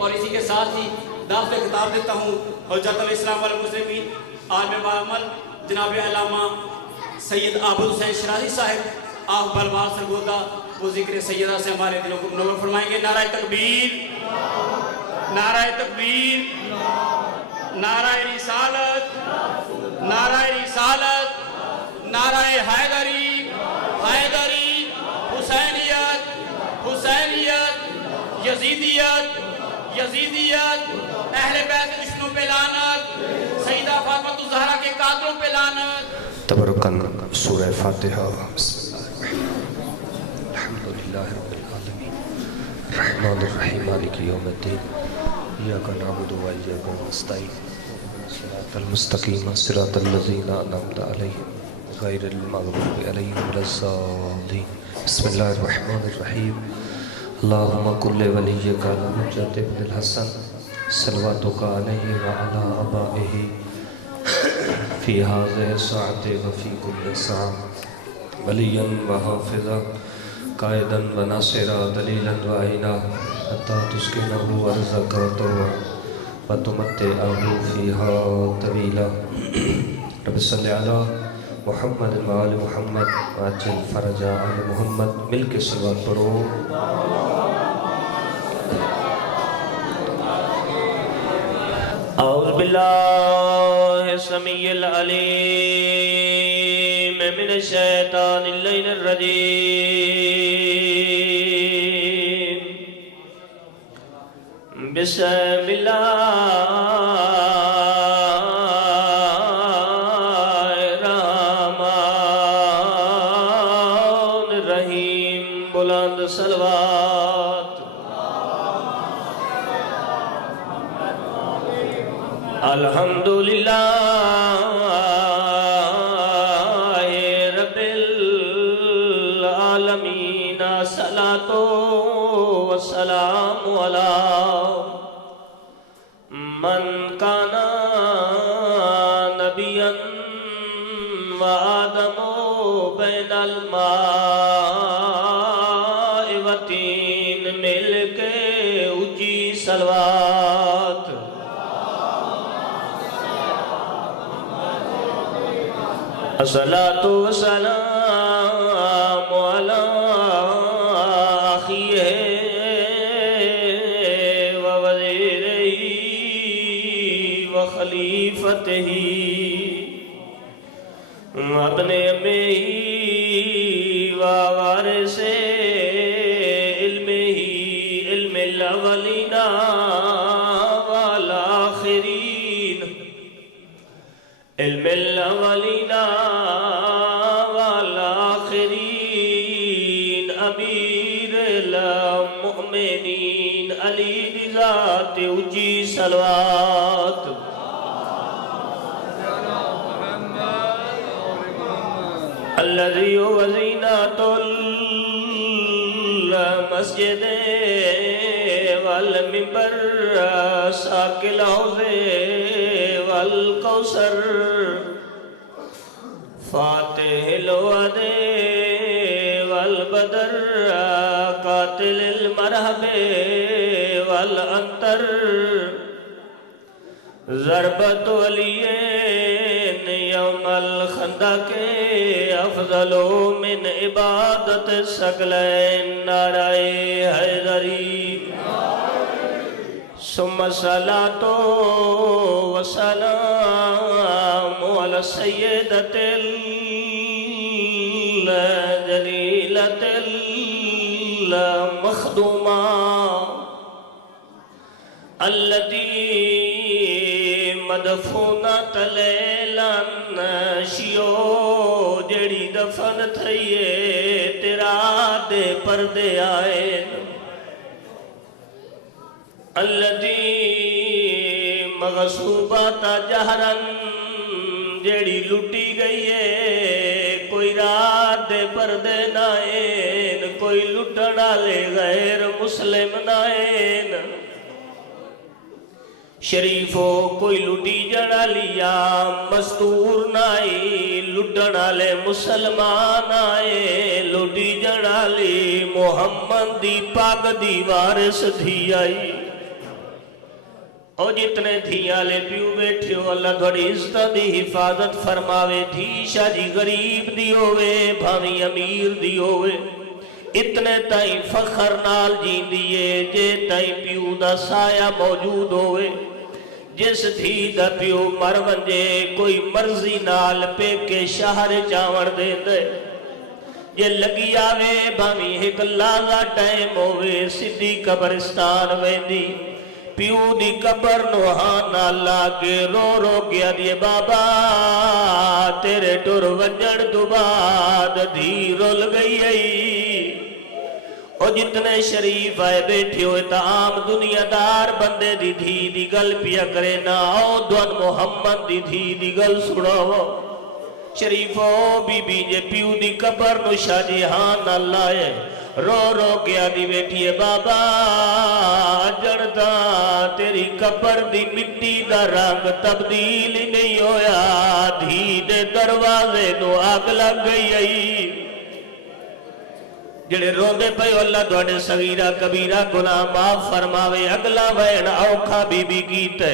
اور اسی کے ساتھ ہی دعوت خطاب دیتا ہوں حجت الاسلام والمسلمین عالم بعمل جناب علامہ سید عابد حسین شرازی صاحب آپ بلوار سرگودا وہ ذکر سیدہ سے ہمارے دلوں کو منور فرمائیں گے. نعرہ تکبیر، نعرہ تکبیر، نعرہ رسالت، نعرہ رسالت، نعرہ حیدری، حیدری، حسینیت، حسینیت، یزیدیت، یزیدیت، اہل بیت دشمنوں پہ لعنت، سیدہ فاطمہ الزہرا کے قاتلوں پہ لعنت. تبرکن سورہ فاتحہ. الحمدللہ رب العالمین الرحمن الرحیم مالک یوم الدین ایاک نعبد و ایاک نستعین صراط المستقیم صراط الذین انعمت علیہم غیر المغضوب علیہم ولا الضالین. بسم اللہ الرحمن الرحیم. اللہم کل ولیک الحجۃ ابن الحسن صلواتک علیہ وعلی آبائہ فی هذه الساعة وفی کل ساعة ولیا وحافظا قائدا وناصرا دلیلا وعینا حتی تسکنہ ارضک وتمتعہ فیہا طویلا. رب صلی علی محمد وآل محمد وعجل فرج آل محمد. مل کے صلوات پڑھو. اعوذ باللہ السمیع العلیم من الشیطان اللعین الرجیم. بسم اللہ الرحمن الرحیم. بلند صلوات. الحمدللہ رب العالمین. صلاۃ و سلام علی من کان نبیا و آدم بین الماء و طین. مل کے اونچی صلوات. الصلاۃ والسلام علی اخیہ ووزیرہ وخلیفتہ ابن امیہ ووارث علمہ علم الاولین والآخرین علم الاولین والآخرین امیر المؤمنین علی ذات اونچی صلوات. الذی هو زینۃ المسجد والمنبر ساق الحوض والکوثر فاتح الوعد والبدر قاتل المرحب والانتر ضربت علین یوم الخندق افضل من عبادت ثقلین. نعرہ حیدری. ثم صلاۃ و سلام علی السیدۃ الجلیلۃ المخدومہ التي مدفونۃ لیلا شیو. جڑی دفن تھئیے تیرا دے پردے آئے. الذی مغصوبات جہرن. جیڑی لٹی گئی ہے کوئی رات دے پردے نائن. کوئی لٹنا لے غیر مسلم نائن. شریفو کوئی لٹی جڑا لیا مستور نائی. لٹنا لے مسلمان آئے. لٹی جڑا لی محمد دی پاک دی وارث تھی آئی. او جتنے دھیاں لے پیو بیٹھے ہو اللہ تھوڑی عزت دی حفاظت فرماوے. دھی شاہ جی غریب دی ہوئے بھاویں امیر دی ہوئے اتنے تائیں فخر نال جین دیئے جے تائیں پیو دا سایہ موجود ہوئے. جس دھی دا پیو مر ونجے کوئی مرضی نال پے کے شہر چاوڑ دے دے جے لگی آوے بھاویں ایک لازہ ٹائم ہوئے سدھی قبرستان ویندی پیو دی قبر نوحان اللہ کے رو رو گیا دیے بابا تیرے ٹر ونجڑ تو بعد دھی رول گئی ای. اور جتنے شریف آئے بیٹھے ہوئے تا عام دنیا دار بندے دی دھی دی گل پیا کرے نا او دوان محمد دی دھی دی گل سنو. شریفو بی بی جے پیو دی قبر نو شاہ جہان اللہ ہے رو رو گیا دی بیٹھیے بابا جڑتا تیری قبر دی مٹی دا رنگ تبدیل ہی نہیں ہویا دھی دے دروازے نو آگ لگ گئی ای. جڑے رو دے پہ اللہ دوڑے صغیرہ کبیرہ گناہ معاف فرماوے اگلا وین اوکھا بی بی کیتے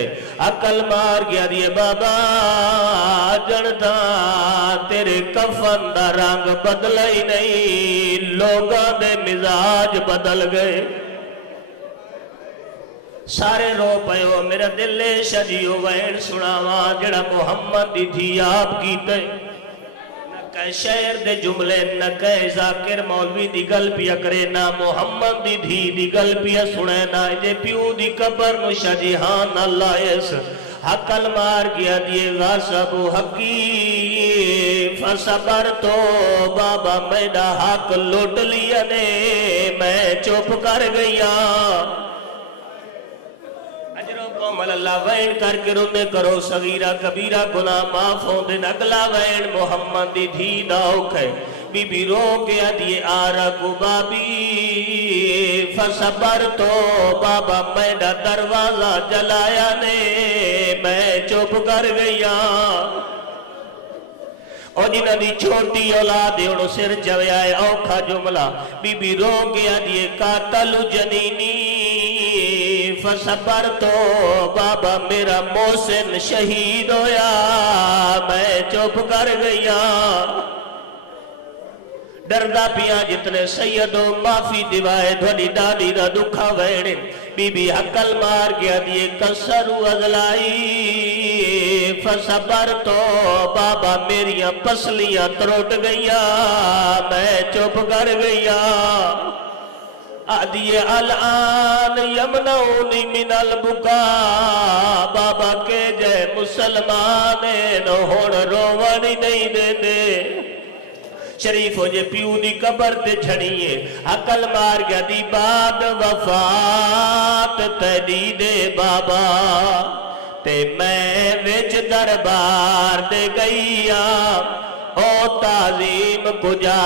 عقل مار گیا دیے بابا جڑتا تیرے کفن دا رنگ بدل ہی نہیں لوگاں دے مزاج بدل گئے. سارے رو پہ ہو میرا دل شجیو وین سناوا جڑا محمد دی دھی آپ کیتے کہ شہر دے جملے نہ کہے ذاکر مولوی دی گل پیا کرے نہ محمد دی دھی دی گل پیا سنے نہ جے پیو دی قبر نو شاہ جہان اللہ اس حقل مار گیا دیے غاصب حقی فصبر تو بابا میڈا حق لوٹ لیا نے میں چپ کر گیا. مل اللہ وین کر کے رونے کرو صغیرہ کبیرہ گناہ معاف ہوں دن اگلا وین محمد دی دھی داؤک ہے بی بی رو گیا دیے آرہ کو بابی فصبر تو بابا میڈا دروازہ جلایا نے میں چپ کر گیا. اور جنہ دی چھوٹی اولاد انہوں سر جویا ہے اوکھا جملہ بی بی رو گیا دیے قاتل جنینی فصبر تو بابا میرا محسن شہید ہویا میں چپ کر گیا. ڈردہ پیا جتنے سیدوں معافی دیوائے دھوڑی ڈاڈی دا دکھا ویڑے بی بی حقل مار گیا دیے کسر ازلائی فصبر تو بابا میریاں پسلیاں تروٹ گیا میں چپ کر گیا. آدھیے الان یمنونی من البکا بابا کے جے مسلمانین ہون روانی نہیں دے دے. شریف ہو جے پیو دی قبر تے جھڑیے عقل مار گیا دی بعد وفات تیری دے بابا تے میں وچ دربار دے گئیا او تعظیم کجا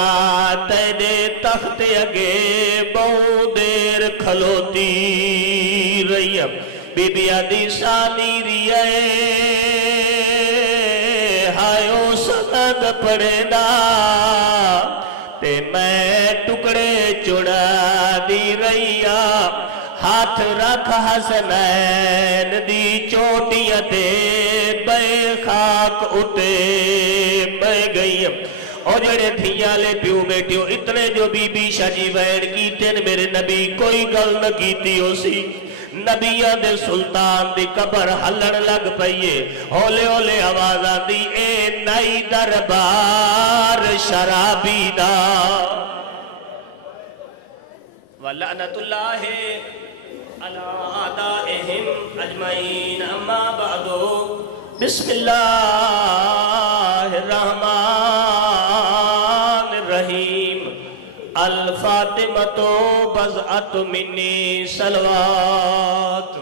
تیرے تخت اگے بہو دیر کھلوتی رہیم بی بی آدھی سانی ریئے ہائیو سند پڑے دا تے میں ٹکڑے چڑا دی رہیا ہاتھ رکھ حسنین دی چوٹیاں تے بے خاک اتے بے گئیم. اور جڑے دھیاں لے پیو بیٹیو اتنے جو بی بی شجی وین کیتے میرے نبی کوئی گل نہ کیتی ہو سی. نبیہ دے سلطان دی قبر ہلن لگ پئیے ہولے ہولے آواز آدھی اے نئی دربار شرابی دا وَلَعْنَةُ اللَّهِ عَلَىٰ أَعْدَائِهِمْ أَجْمَعِينَ أَمَّا بَعْدُ بسم اللہ الرحمن الرحیم الفاطمۃ بضعۃ منی صلوات.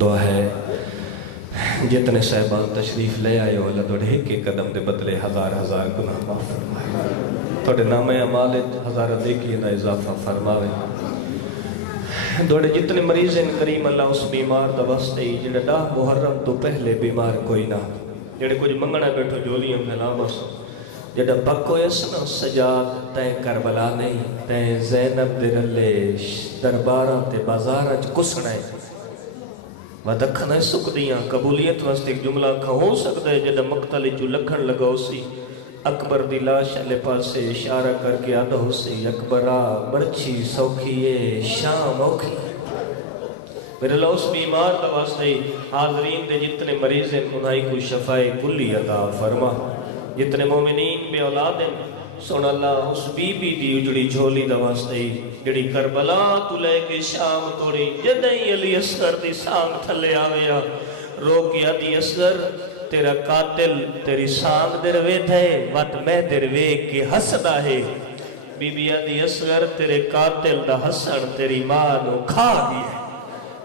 دعا ہے جتنے صاحبان تشریف لے آئے ہو اللہ توڑے ایک ایک قدم دے بدلے ہزار ہزار گناہ معاف فرمائے توڑے نام اعمال ہزار دیکھئے نہ اضافہ فرمائے. دوڑے جتنے مریض ان کریم اللہ اس بیمار دا واسطے ہی جڑے ڈاہ محرم تو پہلے بیمار کوئی نہ جڑے کچھ منگنا بیٹھو جولیاں پھیلا بس جڑا پک ہوئیس نا سجاد تے کربلا نہیں تے زینب دے رلے درباراں تے بازاراں چ کسنا ہے وعدہ کھنا سک دیاں قبولیت واسطے ایک جملہ کھا ہو سکتا ہے جڑا مقتل جو لکھن لگا اسی اکبر دی لاش علی پاسے اشارہ کر کے آدھا ہو سی اکبرہ مرچی سوکھیے شام اوکھی میرے اللہ اس بیمار دا واسطے حاضرین دے جتنے مریض ہیں انہائی کو شفاء کلی عطا فرما جتنے مومنین بے اولاد ہیں سن اللہ اس بی بی دی اجڑی جھولی دا واسطے جڑی کربلا تو لے کے شام توڑی جدہیں علی اصغر دی سانگ تھلے آویا رو کیا دی اصغر تیرا قاتل تیری سانگ دروید ہے وقت میں دروید کے حسدہ ہے بی بی دی اصغر تیرے قاتل دا حسن تیری ماں نو کھا گیا ہے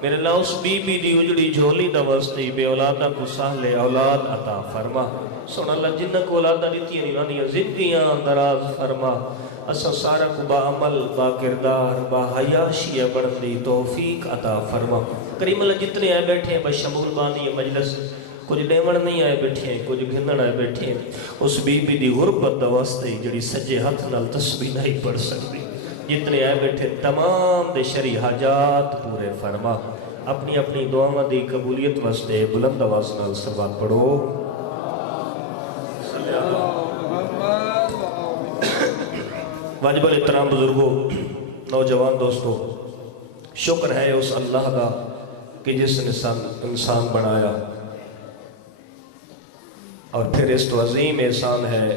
میرے اللہ اس بی بی دی اجڑی جھولی دا واسطے بے اولادہ کو سہل اولاد عطا فرما سن اللہ جنہ کو اولادہ دیتی ہیں انہوں زندگیاں دراز فرما اسا سارا کو با عمل با کردار با حیاشی بڑھتی توفیق عطا فرما کریم اللہ جتنے آئے بیٹھے ہیں بشمول باندھی مجلس کچھ ڈیمن نہیں آئے بیٹھے ہیں کچھ گھندن آئے بیٹھے ہیں اس بی بی دی غربت دا واسطے جڑی سجے ہاتھ نال تسبیح نہیں پڑھ سکتی جتنے آئے بیٹھے تمام دے شرعی حاجات پورے فرما اپنی اپنی دعاواں دی قبولیت واسطے بلند آواز نال صلوات پڑھو واجب الاحترام بزرگوں نوجوان دوستوں شکر ہے اس اللہ کا کہ جس نے انسان بنایا اور پھر اس تو عظیم احسان ہے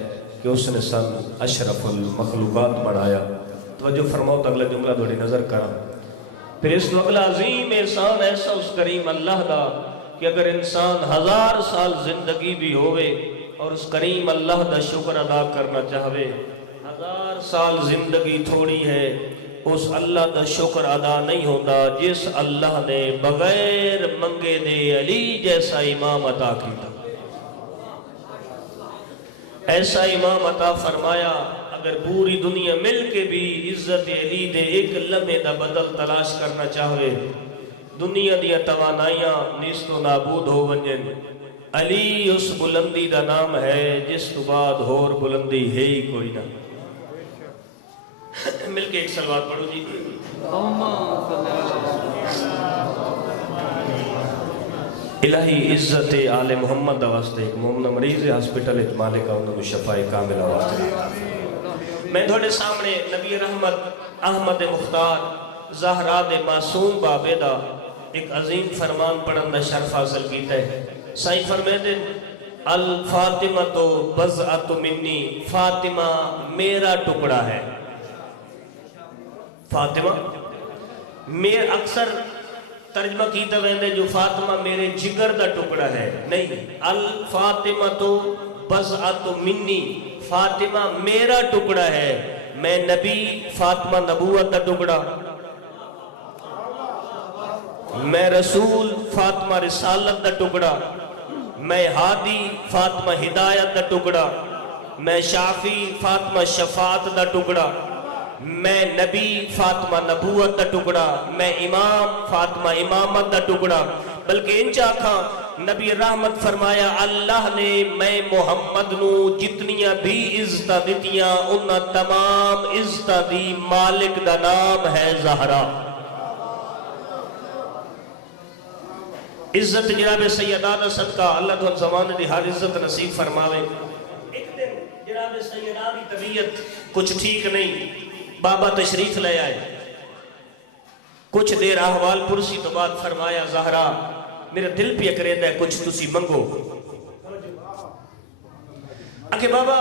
کہ اس نے اشرف المخلوقات بنایا توجہ فرماؤ تو اگلا جملہ دوڑی نظر کرا پھر اس تو اگلا عظیم احسان ایسا اس کریم اللہ کا کہ اگر انسان 1000 سال زندگی بھی ہوئے اور اس کریم اللہ دا شکر ادا کرنا چاہوے 1000 سال زندگی تھوڑی ہے اس اللہ دا شکر ادا نہیں ہوتا جس اللہ نے بغیر منگے دے علی جیسا امام عطا کیتا ایسا امام عطا فرمایا اگر پوری دنیا مل کے بھی عزت علی دے ایک لمحے دا بدل تلاش کرنا چاہوے دنیا دیا توانائیاں نیست و نابود ہو ونجن علی اس بلندی دا نام ہے جس تو بعد ہور بلندی ہے ہی کوئی نہ مل کے ایک صلوات پڑھو جی الہی عزت آل محمد واسطے ایک مومن مریض ہسپٹل اتمالے کا انہوں شفاء کامل آواز میں تھوڑے سامنے نبی رحمت احمد مختار زہرا دے معصوم بابیدہ ایک عظیم فرمان پڑھن شرف حاصل کیتا ہے سائیں فرمیدے الفاطمہ تو بضعت منی فاطمہ میرا ٹکڑا ہے فاطمہ میرا اکثر ترجمہ کیتا ویندے جو فاطمہ میرے جگر دا ٹکڑا ہے نہیں الفاطمہ تو بضعت منی فاطمہ میرا ٹکڑا ہے میں نبی فاطمہ نبوت دا ٹکڑا میں رسول فاطمہ رسالت دا ٹکڑا میں ہادی فاطمہ ہدایت دا ٹکڑا میں شافی فاطمہ شفاعت دا ٹکڑا میں نبی فاطمہ نبوت دا ٹکڑا میں امام فاطمہ امامت دا ٹکڑا بلکہ ان چاکھاں نبی رحمت فرمایا اللہ نے میں محمد نو جتنیاں بھی عزتہ دیتیاں انہا تمام عزتہ دی مالک دا نام ہے زہرا عزت جناب سیدانہ صدقہ اللہ تو زمانے دی ہر عزت نصیب فرماوے ایک دن جناب سیدانہ دی طبیعت کچھ ٹھیک نہیں بابا تشریف لے آئے کچھ دیر احوال پرسی تو بعد فرمایا زہرا میرا دل پہ کرے ہے کچھ تسی منگو اکھے بابا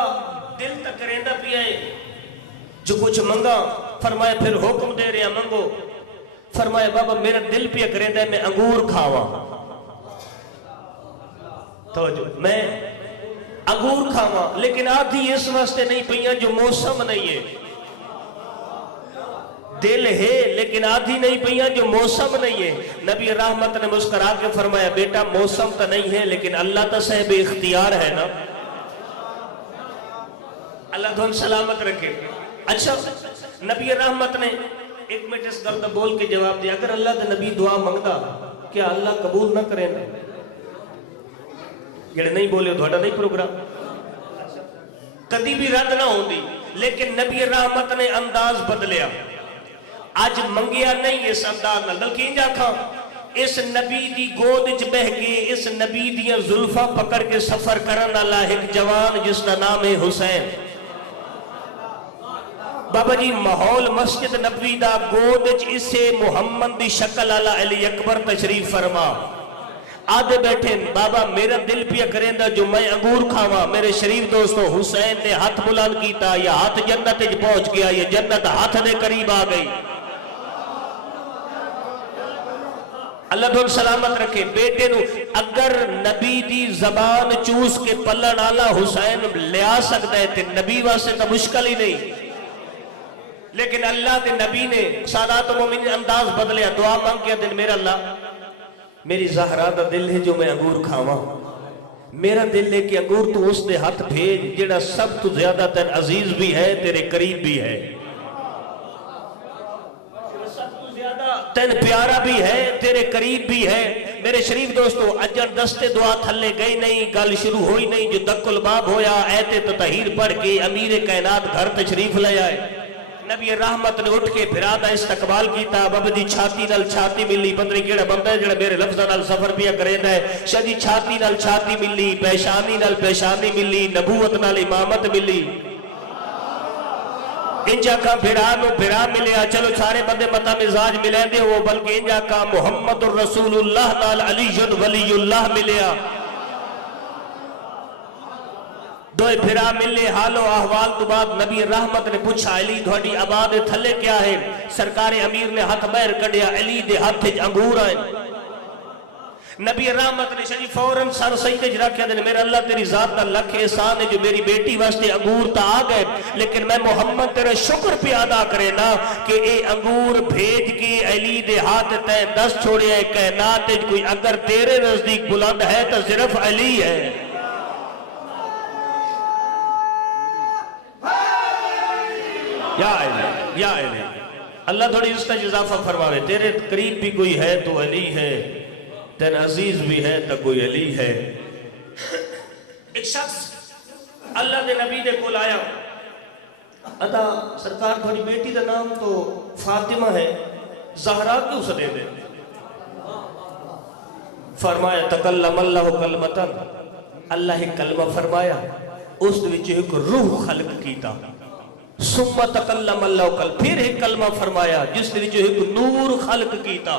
دل تک کرے پہ آئے جو کچھ منگا فرمایا پھر حکم دے رہے منگو فرمایا بابا میرا دل پہ کرے ہے میں انگور کھاواں توجہ میں انگور کھاواں لیکن آدھی اس واسطے نہیں پہیاں جو موسم نہیں ہے دل ہے لیکن آدھی نہیں پہیاں جو موسم نہیں ہے نبی رحمت نے مسکرا کے فرمایا بیٹا موسم تو نہیں ہے لیکن اللہ تا صاحب اختیار ہے نا اللہ دھون سلامت رکھے اچھا نبی رحمت نے ایک منٹ اس گلدہ بول کے جواب دیا اگر اللہ دے نبی دعا منگتا کیا اللہ قبول نہ کرے نا؟ جڑے نہیں بولے دھوڑا نہیں پروگرام کدی بھی رد نہ ہوندی، لیکن نبی رحمت نے انداز بدلیا. اج منگیا نہیں اس انداز نال، بلکہ انجا کھا اس نبی دی گود وچ بہ کے اس نبی دیاں زلفاں پکڑ کے سفر کرن والا ایک جوان جس دا نام ہے حسین. بابا جی ماحول مسجد نبوی دا گود وچ اسے محمد دی شکل والا علی اکبر تشریف فرما. آدھے بیٹھے بابا میرا دل پیا کریں دا جو میں انگور کھاواں. میرے شریف دوستو حسین نے ہاتھ بلند کیتا، یا ہاتھ جنت وچ پہنچ گیا، یا جنت ہاتھ دے قریب آ گئی. اللہ دن سلامت رکھے. بیٹے نو اگر نبی دی زبان چوس کے پلن آلا حسین لیا سکتا ہے تے نبی واسطے تو مشکل ہی نہیں، لیکن اللہ دے نبی نے سادات مومن انداز بدلیا. دعا مانگ کیا دن میرا اللہ میری زہرا دا دل ہے جو میں انگور کھاواں. میرا دل ہے کہ انگور تو اس دے ہاتھ بھیج جڑا سب تو زیادہ تر عزیز بھی ہے تیرے قریب بھی ہے، تین پیارا بھی ہے تیرے قریب بھی ہے. میرے شریف دوستو اجن دستے دعا تھلے گئی نہیں، گل شروع ہوئی نہیں جو دک الباب ہویا ایت تطہیر پڑھ کے امیر کائنات گھر تشریف لے آئے. نبی رحمت نے اٹھ کے پھرا دا استقبال کیتا. بابا جی چھاتی نال چھاتی ملی. پتری کیڑا بندہ ہے جڑا میرے لفظاں نال سفر پیا کریندا ہے. شاہ جی چھاتی نال چھاتی ملی، پیشانی نال پیشانی ملی، نبوت نال امامت ملی. انجا کا بھرا نو بھرا ملیا. چلو سارے بندے متا مزاج ملے دے ہو، بلکہ انجا کا محمد الرسول اللہ نال علی ولی اللہ ملیا. دوئے بھرا ملے. حال و احوال تو بعد نبی رحمت نے پوچھا علی دھوڑی آباد تھلے کیا ہے؟ سرکار امیر نے ہاتھ بیر کڑیا. علی دے ہاتھ انگور آئے. نبی رحمت نے شجی فوراں سر سجدے جا رکھیا دے میرا اللہ تیری ذات دا لکھ احسان ہے جو میری بیٹی واسطے انگور تا آ گئے، لیکن میں محمد تیرا شکر پہ ادا کرے نا کہ اے انگور بھیج کے علی دے ہاتھ تے دس چھوڑے ہے. کائنات کوئی اگر تیرے نزدیک بلند ہے تو صرف علی ہے. یا علی یا علی. اللہ تھوڑی اس کا اضافہ فرماوے. تیرے قریب بھی کوئی ہے تو علی ہے، تین عزیز بھی ہے تو کوئی علی ہے. ایک شخص اللہ دے نبی دے کول آیا. ادا سرکار تھوڑی بیٹی دا نام تو فاطمہ ہے، زہرا کیوں سدے دے؟ فرمایا تکلم اللہ کلمتن، اللہ ایک کلمہ فرمایا اس دے وچ ایک روح خلق کیتا. ثم تکلم اللہ کل، پھر ایک کلمہ فرمایا جس دے وچ ایک نور خلق کیتا.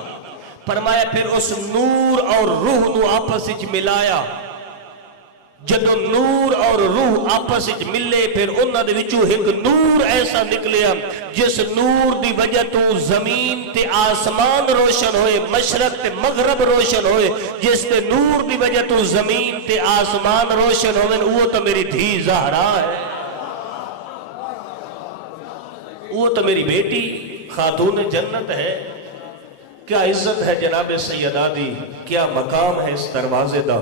فرمایا پھر اس نور اور روح نو آپس وچ ملایا. جدو نور اور روح آپس وچ ملے پھر انہاں دے وچوں ایک نور ایسا نکلیا جس نور دی وجہ تو زمین تے آسمان روشن ہوئے، مشرق تے مغرب روشن ہوئے. جس تے نور دی وجہ تو زمین تے آسمان روشن ہوئے وہ تو میری دھی زہرا ہے، وہ تو میری بیٹی خاتون جنت ہے. کیا عزت ہے جناب سیدہ دی، کیا مقام ہے اس دروازے دا.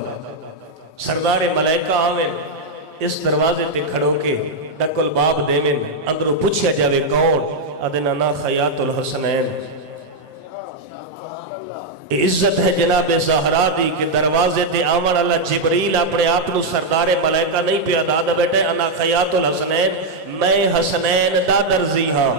سردار ملائکہ آویں اس دروازے تے کھڑو کے ڈک الباب دیویں، اندروں پوچھیا جاوے کون؟ ادنا نا خیات الحسنین. عزت ہے جناب زہرا دی کہ دروازے تے آون والا جبریل اپنے آپ نو سردار ملائکہ نہیں پیا دادا بیٹے انا خیات الحسنین، میں حسنین دا درزی ہاں.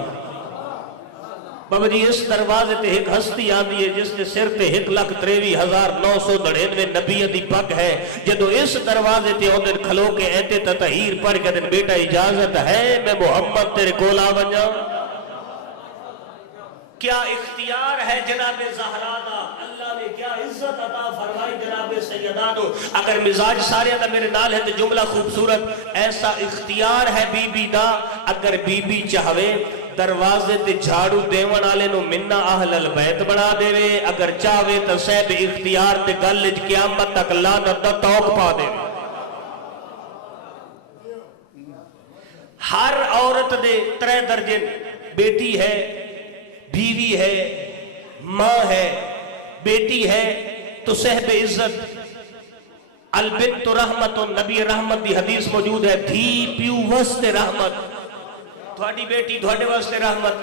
بابا جی اس دروازے تے ایک ہستی آندی ہے جس کے سر تے 1,63,999 نبی دی پگ ہے. جدو اس دروازے تے اندر کھلو کے ایتے تطہیر پڑھ کے دن بیٹا اجازت ہے میں محمد تیرے کولا بنجا. کیا اختیار ہے جناب زہرا دا، اللہ نے کیا عزت عطا فرمائی جناب سیدہ کو. اگر مزاج سارے دا میرے نال ہے تو جملہ خوبصورت ایسا اختیار ہے بی بی دا. اگر بی بی چاہوے دروازے تے جھاڑو دیون والے نو منا اہل البیت بنا دے وے، اگر چاہوے تو صاحب اختیار تے گل قیامت تک لعنت دا توق پا دے. ہر عورت دے 3 درجے، بیٹی ہے، بیوی ہے، ماں ہے. بیٹی ہے تو صاحب عزت، البنت رحمت، نبی رحمت دی حدیث موجود ہے، دھی پیو واسطے رحمت. تھوڑی بیٹی تھوڑے واسطے رحمت،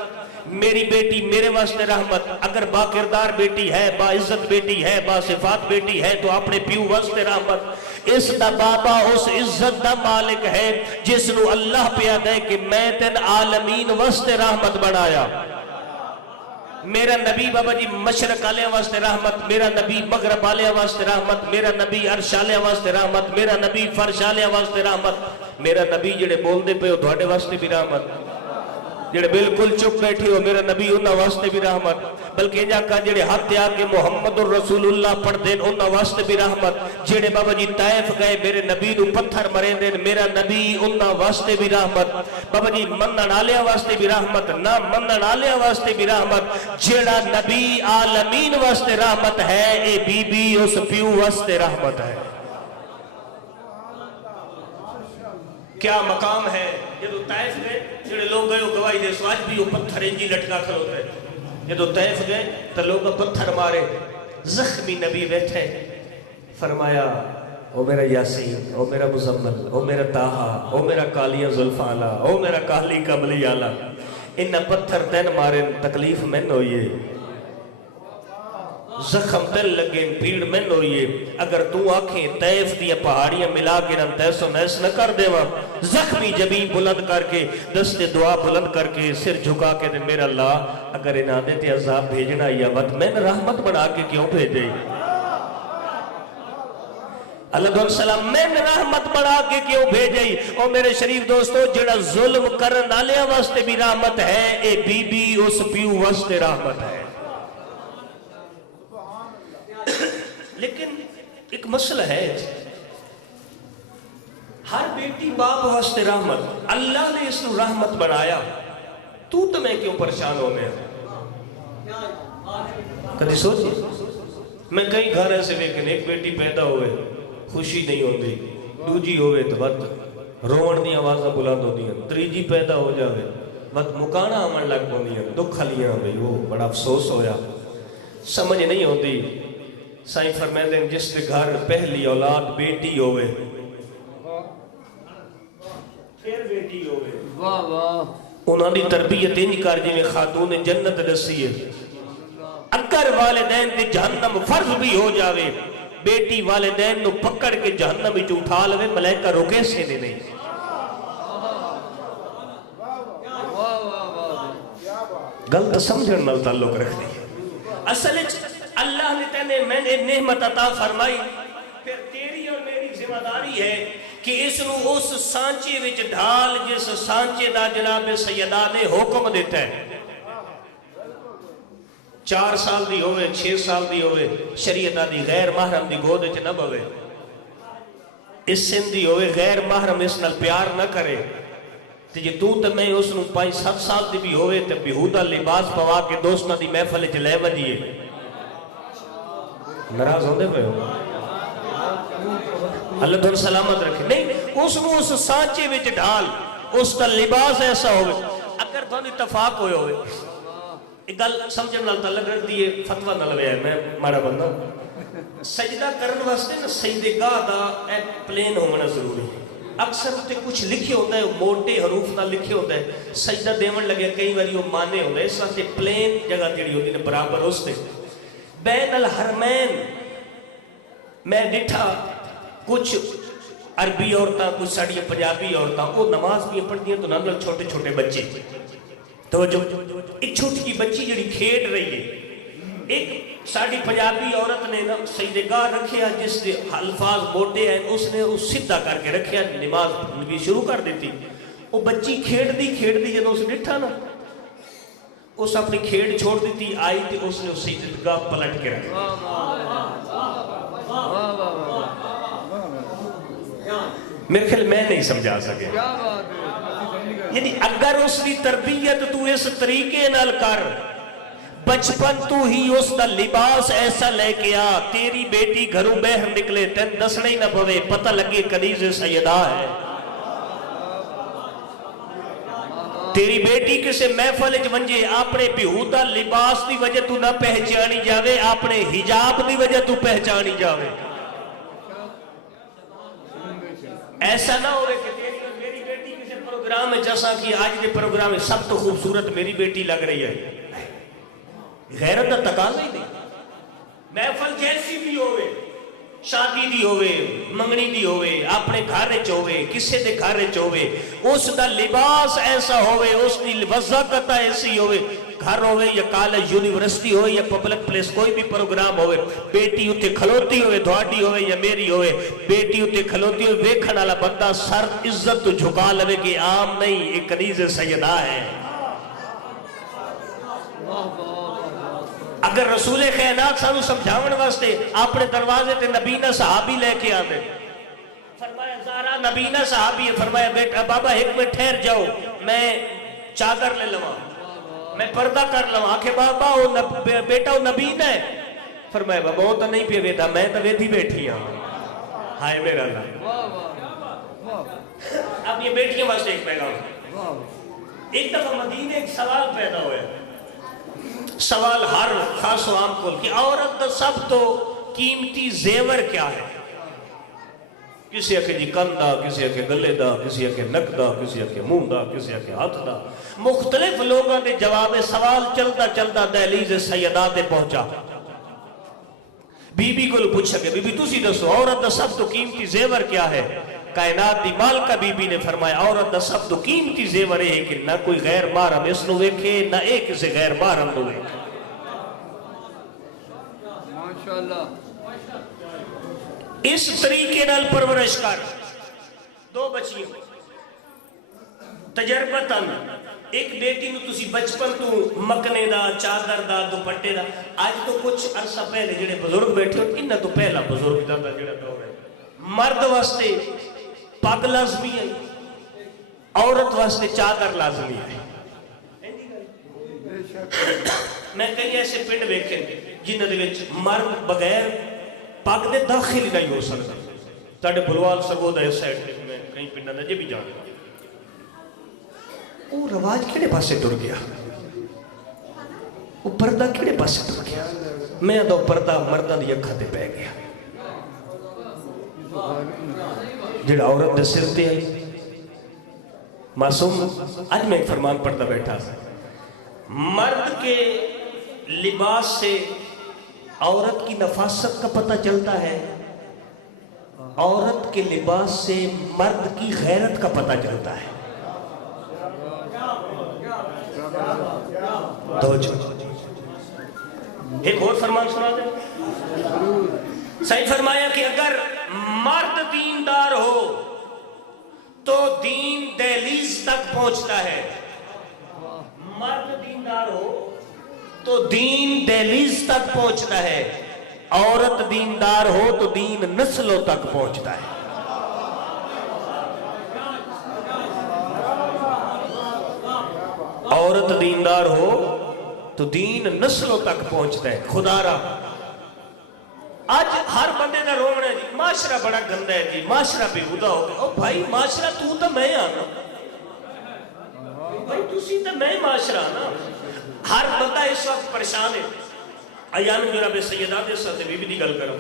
میری بیٹی میرے واسطے رحمت. اگر با کردار بیٹی ہے، با عزت بیٹی ہے، با صفات بیٹی ہے تو اپنے پیو واسطے رحمت. اس دا بابا اس عزت دا مالک ہے جس نو اللہ پیا دے کہ میں تین عالمین واسطے رحمت بنایا. میرا نبی بابا جی مشرق والے واسطے رحمت, میرا نبی مغرب والے واسطے رحمت, میرا نبی عرش والے واسطے رحمت, میرا نبی فرش والے واسطے رحمت, میرا نبی جڑے بول دے پے ہو تھوڑے واسطے بھی رحمت, جڑے بالکل چپ بیٹھے ہو میرا نبی انہاں واسطے بھی رحمت, بلکہ جا کا جڑے ہاتھ آ کے محمد الرسول اللہ پڑھ دین انہاں واسطے بھی رحمت, جڑے بابا جی طائف گئے میرے نبی نو پتھر مرے دین میرا نبی انہاں واسطے بھی رحمت, بابا جی منن والے واسطے بھی رحمت, نہ منن والے واسطے بھی رحمت, جڑا نبی عالمین واسطے رحمت ہے اے بی بی اس پیو واسطے رحمت ہے. کیا مقام ہے جدو طائف گئے جڑے لوگ گئے گواہی دے سو آج بھی وہ پتھر انجی لٹکا کھلوتے جدو طائف گئے تو لوگ پتھر مارے زخمی نبی بیٹھے فرمایا او میرا یاسین او میرا مزمل او میرا تاہا او میرا کالیہ زلفالا او میرا کالی کملی آلا انہا پتھر تین مارے تکلیف من ہوئیے زخم تل لگے پیڑ من ہوئیے اگر تو آنکھیں طیف دیا پہاڑیاں ملا کے نم تیس و نیس نہ کر دے وہاں زخمی جبین بلند کر کے دست دعا بلند کر کے سر جھکا کے دے میرا اللہ اگر انہاں دیتے عذاب بھیجنا یا وقت میں نے رحمت بنا کے کیوں بھیجے اللہ علیہ السلام میں نے رحمت بنا کے کیوں بھیجے اور میرے شریف دوستو جڑا ظلم کرن آلے واسطے بھی رحمت ہے اے بی بی اس پیو واسطے رحمت ہے. لیکن ایک مسئلہ ہے ہر بیٹی باپ واسطے رحمت اللہ نے اس کو رحمت بنایا تو تمہیں کیوں پریشان ہونے ہیں کدھی سوچی میں کئی گھر ایسے لیکن ایک بیٹی پیدا ہوئے خوشی نہیں ہوتی دوجی ہوئے تو بد روڑ دی آوازہ بلند ہو دیا تریجی پیدا ہو جاوے بد مکانا آمن لگ ہو دیا دکھ لیاں بھئی وہ بڑا افسوس ہویا سمجھ نہیں ہوتی. سائیں فرمیدیں جس کے گھر پہلی اولاد بیٹی ہوئے پھر بیٹی ہوئے انہوں نے تربیت انج کر جی میں خاتون جنت رسی ہے اگر والدین تے جہنم فرض بھی ہو جاوے بیٹی والدین نو پکڑ کے جہنم بھی اٹھا لوے ملائکہ روکے سے نہیں. غلط سمجھن نال تعلق رکھ دی اصل اللہ نے تینے میں نے نعمت عطا فرمائی پھر تیری اور میری ذمہ داری ہے کہ اس نو اس سانچے وچ ڈھال جس سانچے دا جناب سیدہ نے حکم دیتا ہے 4 سال دی ہوئے 6 سال دی ہوئے شریعت دی غیر محرم دی گود وچ نہ بوے اس سن دی ہوئے غیر محرم اس نال پیار نہ کرے تے جے تو تے میں اس نو 5-7 سال دی بھی ہوئے تے بیہودہ لباس پوا کے دوستاں دی محفل وچ لے ودیے ناراض ہوندے پے ہو اللہ تعالی سلامت رکھے نہیں اس نو اس سانچے وچ ڈال اس کا لباس ایسا ہوئے اگر تھوڑی اتفاق ہوئے ہوئے ایک گل سمجھن نال تعلق رکھ دیئے فتوہ نہ لوے ہے میں مارا بندہ سجدہ کرن واسطے نا سجدگاہ دا ایک پلین ہونا ضروری ہے اکثر ہوتے کچھ لکھے ہوتا ہے موٹے حروف نہ لکھے ہوتا ہے سجدہ دیون لگے کئی باری وہ مانے ہوتا ہے اس واسطے پلین جگہ تیڑی ہوتی ہے برابر اس سے بین الحرمین میں ڈٹھا کچھ عربی عورتاں کچھ ساڑی پنجابی عورتاں وہ نماز بھی پڑھتی ہیں تو نندر چھوٹے چھوٹے بچے توجہ ایک چھوٹی کی بچی جڑی کھیڑ رہی ہے ایک ساڑی پنجابی عورت نے سجدگاہ رکھیا جس دے الفاظ موٹے ہیں اس نے اس سدھا کر کے رکھیا نماز بھی شروع کر دیتی وہ بچی کھیڑ دی جب اس ڈٹھا نا اس اپنی کھیڑ چھوڑ دیتی آئی تھی اس نے اس سجدگاہ پلٹ کے رکھا میرے خیال میں نہیں سمجھا سکے یعنی اگر اس کی تربیت تو اس طریقے نال کر بچپن تو ہی اس کا لباس ایسا لے کے آ تیری بیٹی گھروں بہر نکلے تین دسنے ہی نہ پوے پتہ لگے کنیز سیدہ ہے تیری بیٹی کسے محفل ونجے اپنے بیہودہ لباس دی وجہ تو نہ پہچانی جاوے اپنے حجاب دی وجہ تو پہچانی جاوے ایسا نہ ہوئے کہ میری بیٹی کسی پروگرام میں جیسا کہ آج کے پروگرام میں سب تو خوبصورت میری بیٹی لگ رہی ہے غیرت دا تقاضا ہی نہیں محفل جیسی بھی ہوئے شادی دی ہوئے منگنی دی ہوئے اپنے گھر وچ ہوئے کسے دے گھر وچ ہوئے اس دا لباس ایسا ہوئے اس دی وضاحت ایسی ہوئے گھر ہوئے یا کالج یونیورسٹی ہوئے یا پبلک پلیس کوئی بھی پروگرام ہوئے بیٹی اتے کھلوتی ہوئے دھواڑی ہوئے یا میری ہوئے بیٹی اتے کھلوتی ہوئے ویکھن والا بندہ سر عزت تو جھکا لوے کہ عام نہیں ایک کنیز سیدہ ہے اگر رسول خیرات سانو سمجھاون واسطے اپنے دروازے تے نبینا صحابی لے کے آدھے فرمایا زارا نبینا صحابی ہے فرمایا بیٹا بابا ایک منٹ ٹھہر جاؤ میں چادر لے لواں میں پردہ کر لواں آکھے بابا بیٹا وہ نبینا ہے فرمایا بابا وہ تو نہیں پہ ویدہ میں تو ویدھی بیٹھی ہوں ہائے میرا اللہ اب یہ بیٹھیاں واسطے ایک پیغام ایک دفعہ مدینے ایک سوال پیدا ہوئے سوال ہر خاص و عام کل کہ عورت دا سب تو قیمتی زیور کیا ہے کسی اکے جی کن دا کسی اکے گلے دا کسی اکے نک دا کسی اکے منہ دا کسی اکے ہاتھ دا مختلف لوگوں نے جواب سوال چلتا چلتا دہلیز سیدہ دے پہنچا بی بی کو پوچھا کہ بی بی تسی دسو عورت دا سب تو قیمتی زیور کیا ہے کائنات دی مالکہ بی بی نے فرمایا عورت دا سب تو قیمتی زیور ہے کہ نہ کوئی غیر محرم اس نو ویکھے نہ ایک سے غیر محرم نو ویکھے ماشاءاللہ اس طریقے نال پرورش کر دو بچیاں تجربتاً ایک بیٹی نو تسی بچپن تو مکنے دا چادر دا دوپٹے دا آج تو کچھ عرصہ پہلے جڑے بزرگ بیٹھے ہوتے انہاں تو پہلا بزرگ دا جڑا دور ہے مرد واسطے پگ لازمی ہے عورت واسطے چادر لازمی ہے میں کئی ایسے پنڈ ویکھے جنہاں دے وچ مرد بغیر پگ دے داخل ہی نہیں ہو سکتا تاڑے بلوال سرگودہ اس سائڈ میں کئی پنڈاں دے بھی جانا وہ رواج کیڑے پاسے ٹر گیا وہ پردہ کیڑے پاسے ٹر گیا میں دو پردہ مردہ دی اکھا تے پہ گیا جڑا عورت دے سر تے آئی معصوم آج میں ایک فرمان پڑھتا بیٹھا مرد کے لباس سے عورت کی نفاست کا پتہ چلتا ہے عورت کے لباس سے مرد کی غیرت کا پتہ چلتا ہے ایک اور فرمان سنا دیں صحیح فرمایا کہ اگر مرد دیندار ہو تو دین دہلیز تک پہنچتا ہے مرد دیندار ہو تو دین دہلیز تک پہنچتا ہے عورت دیندار ہو تو دین نسلوں تک پہنچتا ہے عورت دیندار ہو تو دین نسلوں تک پہنچتا ہے خدا را آج ہر بندے دا رونا ہے جی معاشرہ بڑا گندہ ہے جی معاشرہ بے خدا ہو گیا او بھائی معاشرہ تو میں آنا بھائی تسی تو میں معاشرہ آنا ہر بندہ اس وقت پریشان ہے ایان جناب سیدہ دے ساتھ بی بی دی گل کرو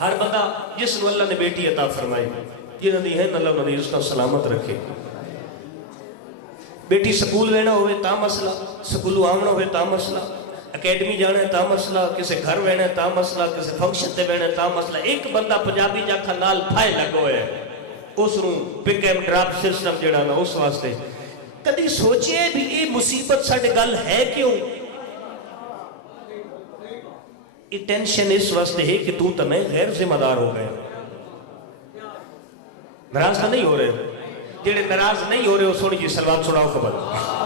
ہر بندہ جس نو اللہ نے بیٹی عطا فرمائی جنہاں دی ہے اللہ انہاں دی اس کا سلامت رکھے بیٹی سکول وینا ہوئے تا مسئلہ سکولو آمنا ہوئے تا مسئلہ اکیڈمی جانا ہے تا مسئلہ کسے گھر وینا ہے تا مسئلہ کسے فنکشن تے وینا ہے تا مسئلہ ایک بندہ پنجابی جاکھا نال پھائے لگو ہے اس رو پک اینڈ ڈراپ سسٹم جڑا نا اس واسطے کدی سوچے بھی یہ مصیبت ساڑھے گل ہے کیوں یہ ٹینشن اس واسطے ہے کہ تو تمہیں غیر ذمہ دار ہو گئے ناراض نہیں ہو رہے جڑے ناراض نہیں ہو رہے ہو سونی جی سلوات سناؤ خبر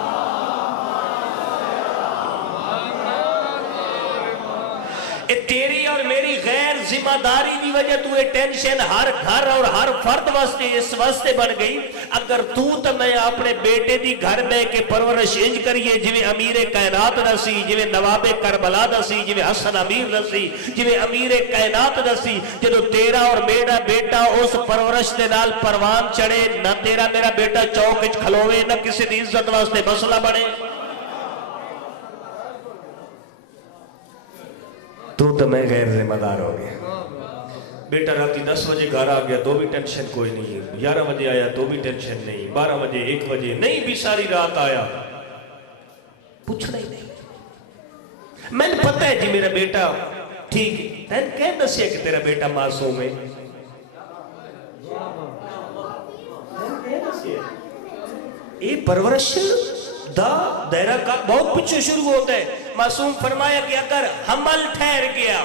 تیری اور میری غیر ذمہ داری دی وجہ تو یہ ٹینشن ہر گھر اور ہر فرد واسطے اس واسطے بن گئی اگر تو میں اپنے بیٹے دی گھر میں کے پرورش انج کریے جویں امیر کائنات دا سی جویں نواب کربلا دا سی جویں حسن امیر دا سی جویں امیر کائنات دا سی جدو تیرا اور میرا بیٹا اس پرورش دے نال پروان چڑھے نہ تیرا میرا بیٹا چوک وچ کھلوے نہ کسی دی عزت واسطے مسئلہ بنے تو میں غیر ذمہ دار ہو گیا بیٹا راتی 10 بجے گھر آ گیا تو بھی ٹینشن کوئی نہیں 11 بجے آیا تو بھی ٹینشن نہیں 12 بجے 1 بجے نہیں بھی ساری رات آیا پوچھنا ہی نہیں میں نے پتہ ہے جی میرا بیٹا ٹھیک ہے تین کہہ دسیا کہ تیرا بیٹا معصوم ہے یہ پرورش دا دائرہ کا بہت پچھو شروع ہوتا ہے. معصوم فرمایا کہ اگر حمل ٹھہر گیا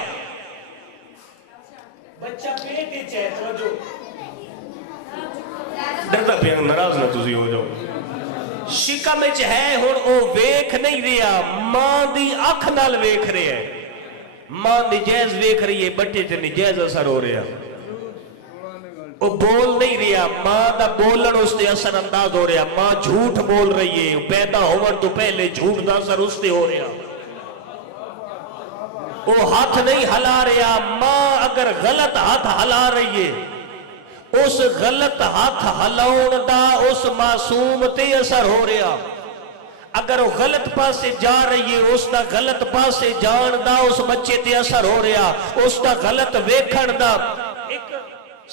بچہ پیٹ ہی چاہے توجہ ڈرتا پیا ناراض نہ تسی ہو جاؤ شکا میں ہے ہن او ویکھ نہیں رہا ماں دی اکھ نال ویکھ رہا ہے ماں نجائز ویکھ رہی ہے بٹے تے نجائز اثر ہو رہا وہ بول نہیں رہا ماں دا بولن اس تے اثر انداز ہو رہا ماں جھوٹ بول رہی ہے پیدا ہون تو پہلے جھوٹ دا اثر اس تے ہو رہا وہ ہاتھ نہیں ہلا رہا ماں اگر غلط ہاتھ ہلا رہی ہے اس غلط ہاتھ ہلاؤن دا اس معصوم تے اثر ہو رہا اگر وہ غلط پاسے جا رہی ہے اس دا غلط پاسے جان دا اس بچے تے اثر ہو رہا اس دا غلط ویکھن دا. ایک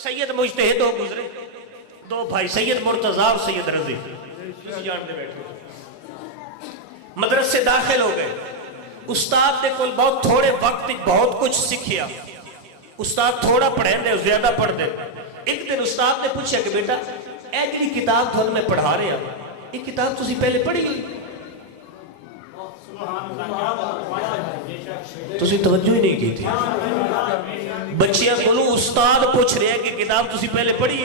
سید مجتہد ہو گزرے دو بھائی سید مرتضی اور سید رضی جان دے بیٹھے مدرسے داخل ہو گئے استاد نے کل بہت تھوڑے وقت بہت کچھ سکھیا استاد تھوڑا پڑھیں دے زیادہ پڑھ دے. ایک دن استاد نے پوچھا کہ بیٹا اے جڑی کتاب تھوڑا میں پڑھا رہا یہ کتاب تسی پہلے پڑھی ہوئی تسی توجہ ہی نہیں کی تھی بچیاں کولوں استاد پوچھ رہے ہیں کہ کتاب تسی پہلے پڑھی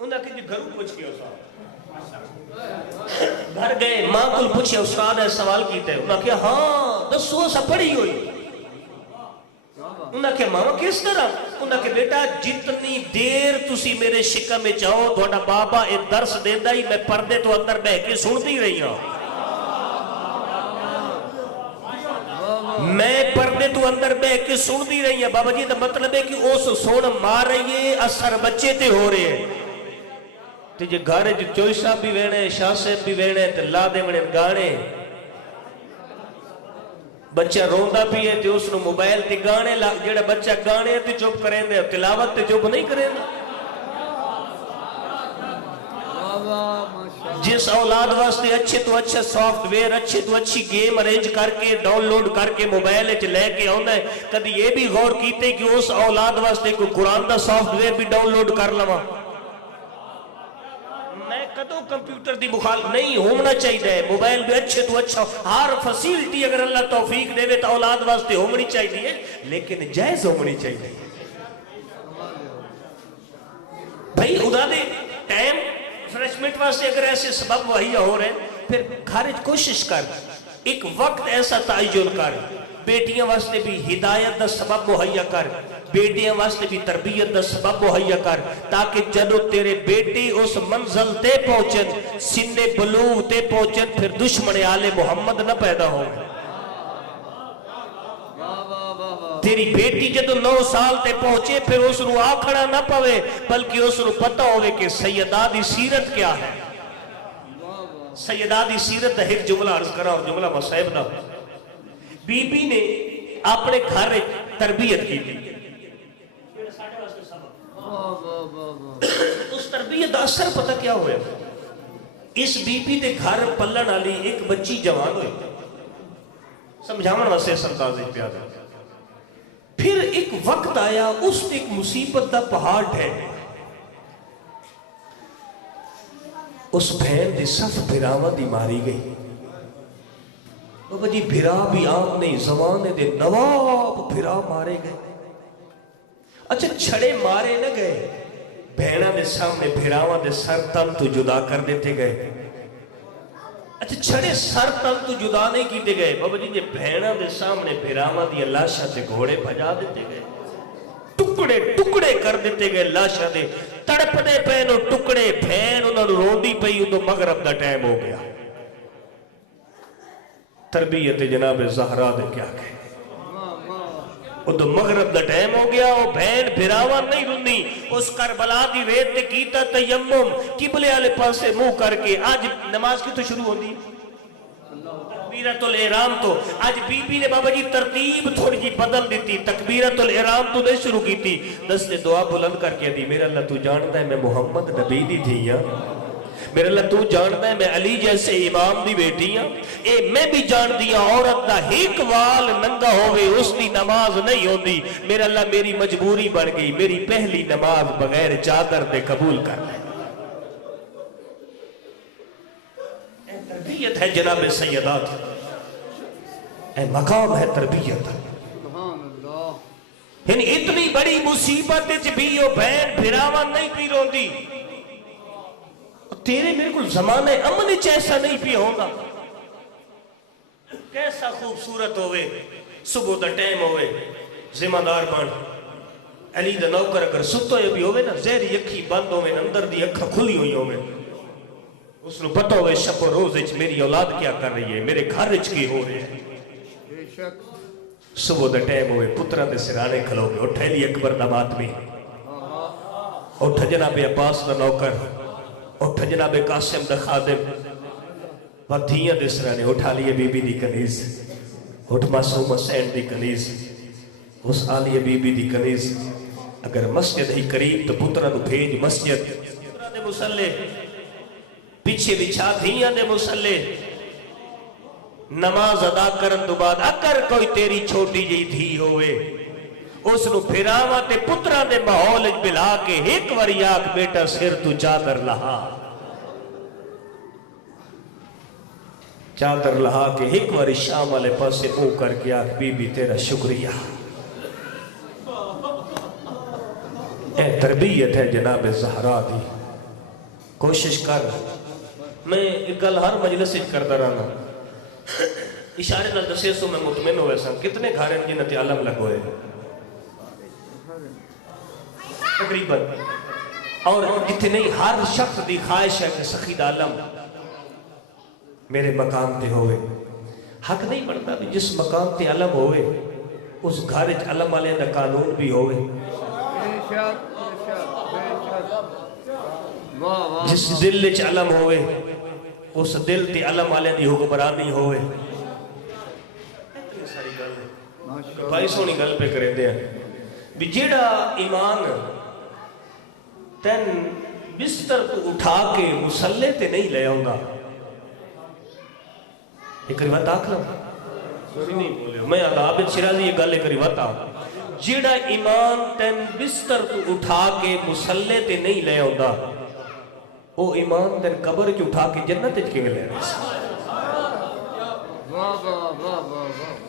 انہاں کہ جی گھروں پوچھ کے گھر گئے ماں کل پوچھے استاد ہے سوال کیتے انہاں کہ ہاں دسو سا پڑھی ہوئی انہاں کہ ماما کس طرح انہاں کہ بیٹا جتنی دیر تسی میرے شکم میں چاہو تھوڑا بابا ایک درس دیندہ ہی میں پردے تو اندر بہ کے سنتی رہی ہوں میں پردے تو اندر بہ کے سنتی رہی ہوں بابا جی تو مطلب ہے کہ اس سن مار رہی ہے اثر بچے تے ہو رہے ہیں تے جے گھارے جو چوئی صاحب بھی وینے شاہ صاحب بھی وینے تے لا دے وینے گانے بچہ روندہ بھی ہے تے اس نے موبائل تے گانے لگ جڑا بچہ گانے تے چپ کریں دے تلاوت تے چپ نہیں کریں دے جس اولاد واسطے اچھے تو اچھا سافٹ ویئر اچھے تو اچھی گیم ارینج کر کے ڈاؤن لوڈ کر کے موبائل اچھ لے کے آنا ہے کدھی یہ بھی غور کیتے کہ اس اولاد واسطے کوئی قرآن دا سافٹ ویئر بھی ڈاؤن لوڈ کر لوا میں کدوں کمپیوٹر دی مخالف نہیں ہونا چاہیے موبائل بھی اچھے تو اچھا ہر فیسلٹی اگر اللہ توفیق دے تو اولاد واسطے ہونی چاہیے لیکن جائز ہونی چاہیے بھائی خدا دے ٹائم ریفریشمنٹ واسطے اگر ایسے سبب مہیا ہو رہے ہیں پھر خارج کوشش کر ایک وقت ایسا تعین کر بیٹیاں واسطے بھی ہدایت دا سبب مہیا کر بیٹیاں واسطے بھی تربیت دا سبب مہیا کر تاکہ جدو تیرے بیٹی اس منزل تے پہنچن سن بلوغ تے پہنچن پھر دشمن آل محمد نہ پیدا ہو تیری بیٹی جدو 9 سال تے پہنچے پھر اس نو آکھڑا نہ پوے بلکہ اس نو پتہ ہوئے کہ سیدہ دی سیرت کیا ہے سیدہ دی سیرت دا ایک جملہ عرض کرا اور جملہ مصائب دا بی بی نے اپنے گھر تربیت کی تھی اس تربیت دا اثر پتہ کیا ہوئے اس بی بی دے گھر پلن والی ایک بچی جوان ہوئی سمجھاون واسطے سرتاز پیار پھر ایک وقت آیا اس نے ایک مصیبت دا پہاڑ ہے اس بہن دی صف بھراوہ دی ماری گئی بابا جی بھرا بھی عام نہیں زمانے دے نواب بھرا مارے گئے اچھا چھڑے مارے نہ گئے بہنہ دے سامنے بھراوہ دے سر تن تو جدا کر دیتے گئے اچھا چھڑے سر تن تو جدا نہیں کیتے گئے بابا جی بہنہ دے سامنے بھراوہ دی لاشا تے گھوڑے بھجا دیتے گئے ٹکڑے ٹکڑے کر دیتے گئے لاشا دے تڑپ دے پہنو ٹکڑے بہن انہوں نے روندی پئی انہوں مغرب دا ٹائم ہو گیا تربیت جناب زہرا دے کیا کہے انہوں مغرب دا ٹائم ہو گیا وہ بہن بھراوہ نہیں رونی اس کربلا دی ریت تے کیتا تیمم قبلے والے پاسے منہ کر کے آج نماز کی تو شروع ہوندی تکبیرۃ الاحرام تو آج بی بی نے بابا جی ترتیب تھوڑی جی بدل دیتی تکبیرۃ الاحرام تو نہیں شروع کی تھی دس نے دعا بلند کر کے دی میرا اللہ تو جانتا ہے میں محمد نبی دی تھی میرے اللہ تو جانتا ہے میں علی جیسے امام دی بیٹی ہاں، اے میں بھی جان دیا عورت دا ایک وال ننگا ہوئے اس دی نماز نہیں ہوندی، میرے اللہ میری مجبوری بن گئی، میری پہلی نماز بغیر چادر دے قبول کر لے۔ اے تربیت ہے جناب سیدات، اے مقام ہے تربیت، یعنی اتنی بڑی مصیبت بھی وہ بہن بھراون نہیں پی روندی، تیرے میرے کو زمانہ امن ایسا نہیں پی ہوگا، کیسا خوبصورت ہوئے، صبح دا ٹائم ہوئے، ذمہ دار بن علی دا نوکر اگر ستا بھی ہوئے نا، زہری اکھی بند ہوئے، اندر دی اکھا کھلی ہوئی ہوئے، اس نے پتہ ہوئے شب و روز اچھ میری اولاد کیا کر رہی ہے، میرے گھر اچھ کی ہو رہے ہیں۔ صبح دا ٹائم ہوئے پترہ دے سرانے کھلو گے، اٹھے لی اکبر دا ماتمی، اٹھا جناب عباس دا نوکر، اٹھا جناب قاسم دا خادم، دھیاں دے سرانے اٹھا لیے بی بی دی کنیز، اٹھ معصوم حسین دی کنیز، اس آلیہ بی بی دی کنیز، اگر مسجد ہی قریب تو پترہ نو بھیج مسجد، پترہ دے مسلح پیچھے بچھا دھیاں دے مسلح، نماز ادا کرن تو بعد اگر کوئی تیری چھوٹی جی دھی ہوئے اس نو پھراوا تے پترہ دے ماحول بلا کے ایک واری آکھ بیٹا سر تو چادر لہا، چادر لہا کے ایک واری شام والے پاسے او کر کے آکھ بی بی تیرا شکریہ۔ اے تربیت ہے جناب زہرا دی، کوشش کر، میں ایک گل ہر مجلس کردہ رہنا، اشارے نہ دسے سو میں مطمئن ہوئے سن، کتنے گھاریں جنت عالم لگوئے تقریباً، اور اتنے ہر شخص دی خواہش ہے کہ سخید عالم میرے مقام تے ہوئے، حق نہیں بڑھتا بھی جس مقام تے علم ہوئے اس گھارج علم والے دا قانون بھی ہوئے، جس دل وچ علم ہوئے اس دل تے علم والے دی حکمرانی ہوئے۔ بھائی سونی گل پہ کریں دے ہیں بھی جیڑا ایمان تین بستر کو اٹھا کے مسلح تے نہیں لے آؤں گا، ایک روایت آکھنا سوری نہیں بولے میں عابد شیرازی یہ گل ایک روایت آؤں، جیڑا ایمان تین بستر کو اٹھا کے مسلح تے نہیں لے آؤں گا وہ ایمان تین قبر کی اٹھا کے جنت کے لے رہے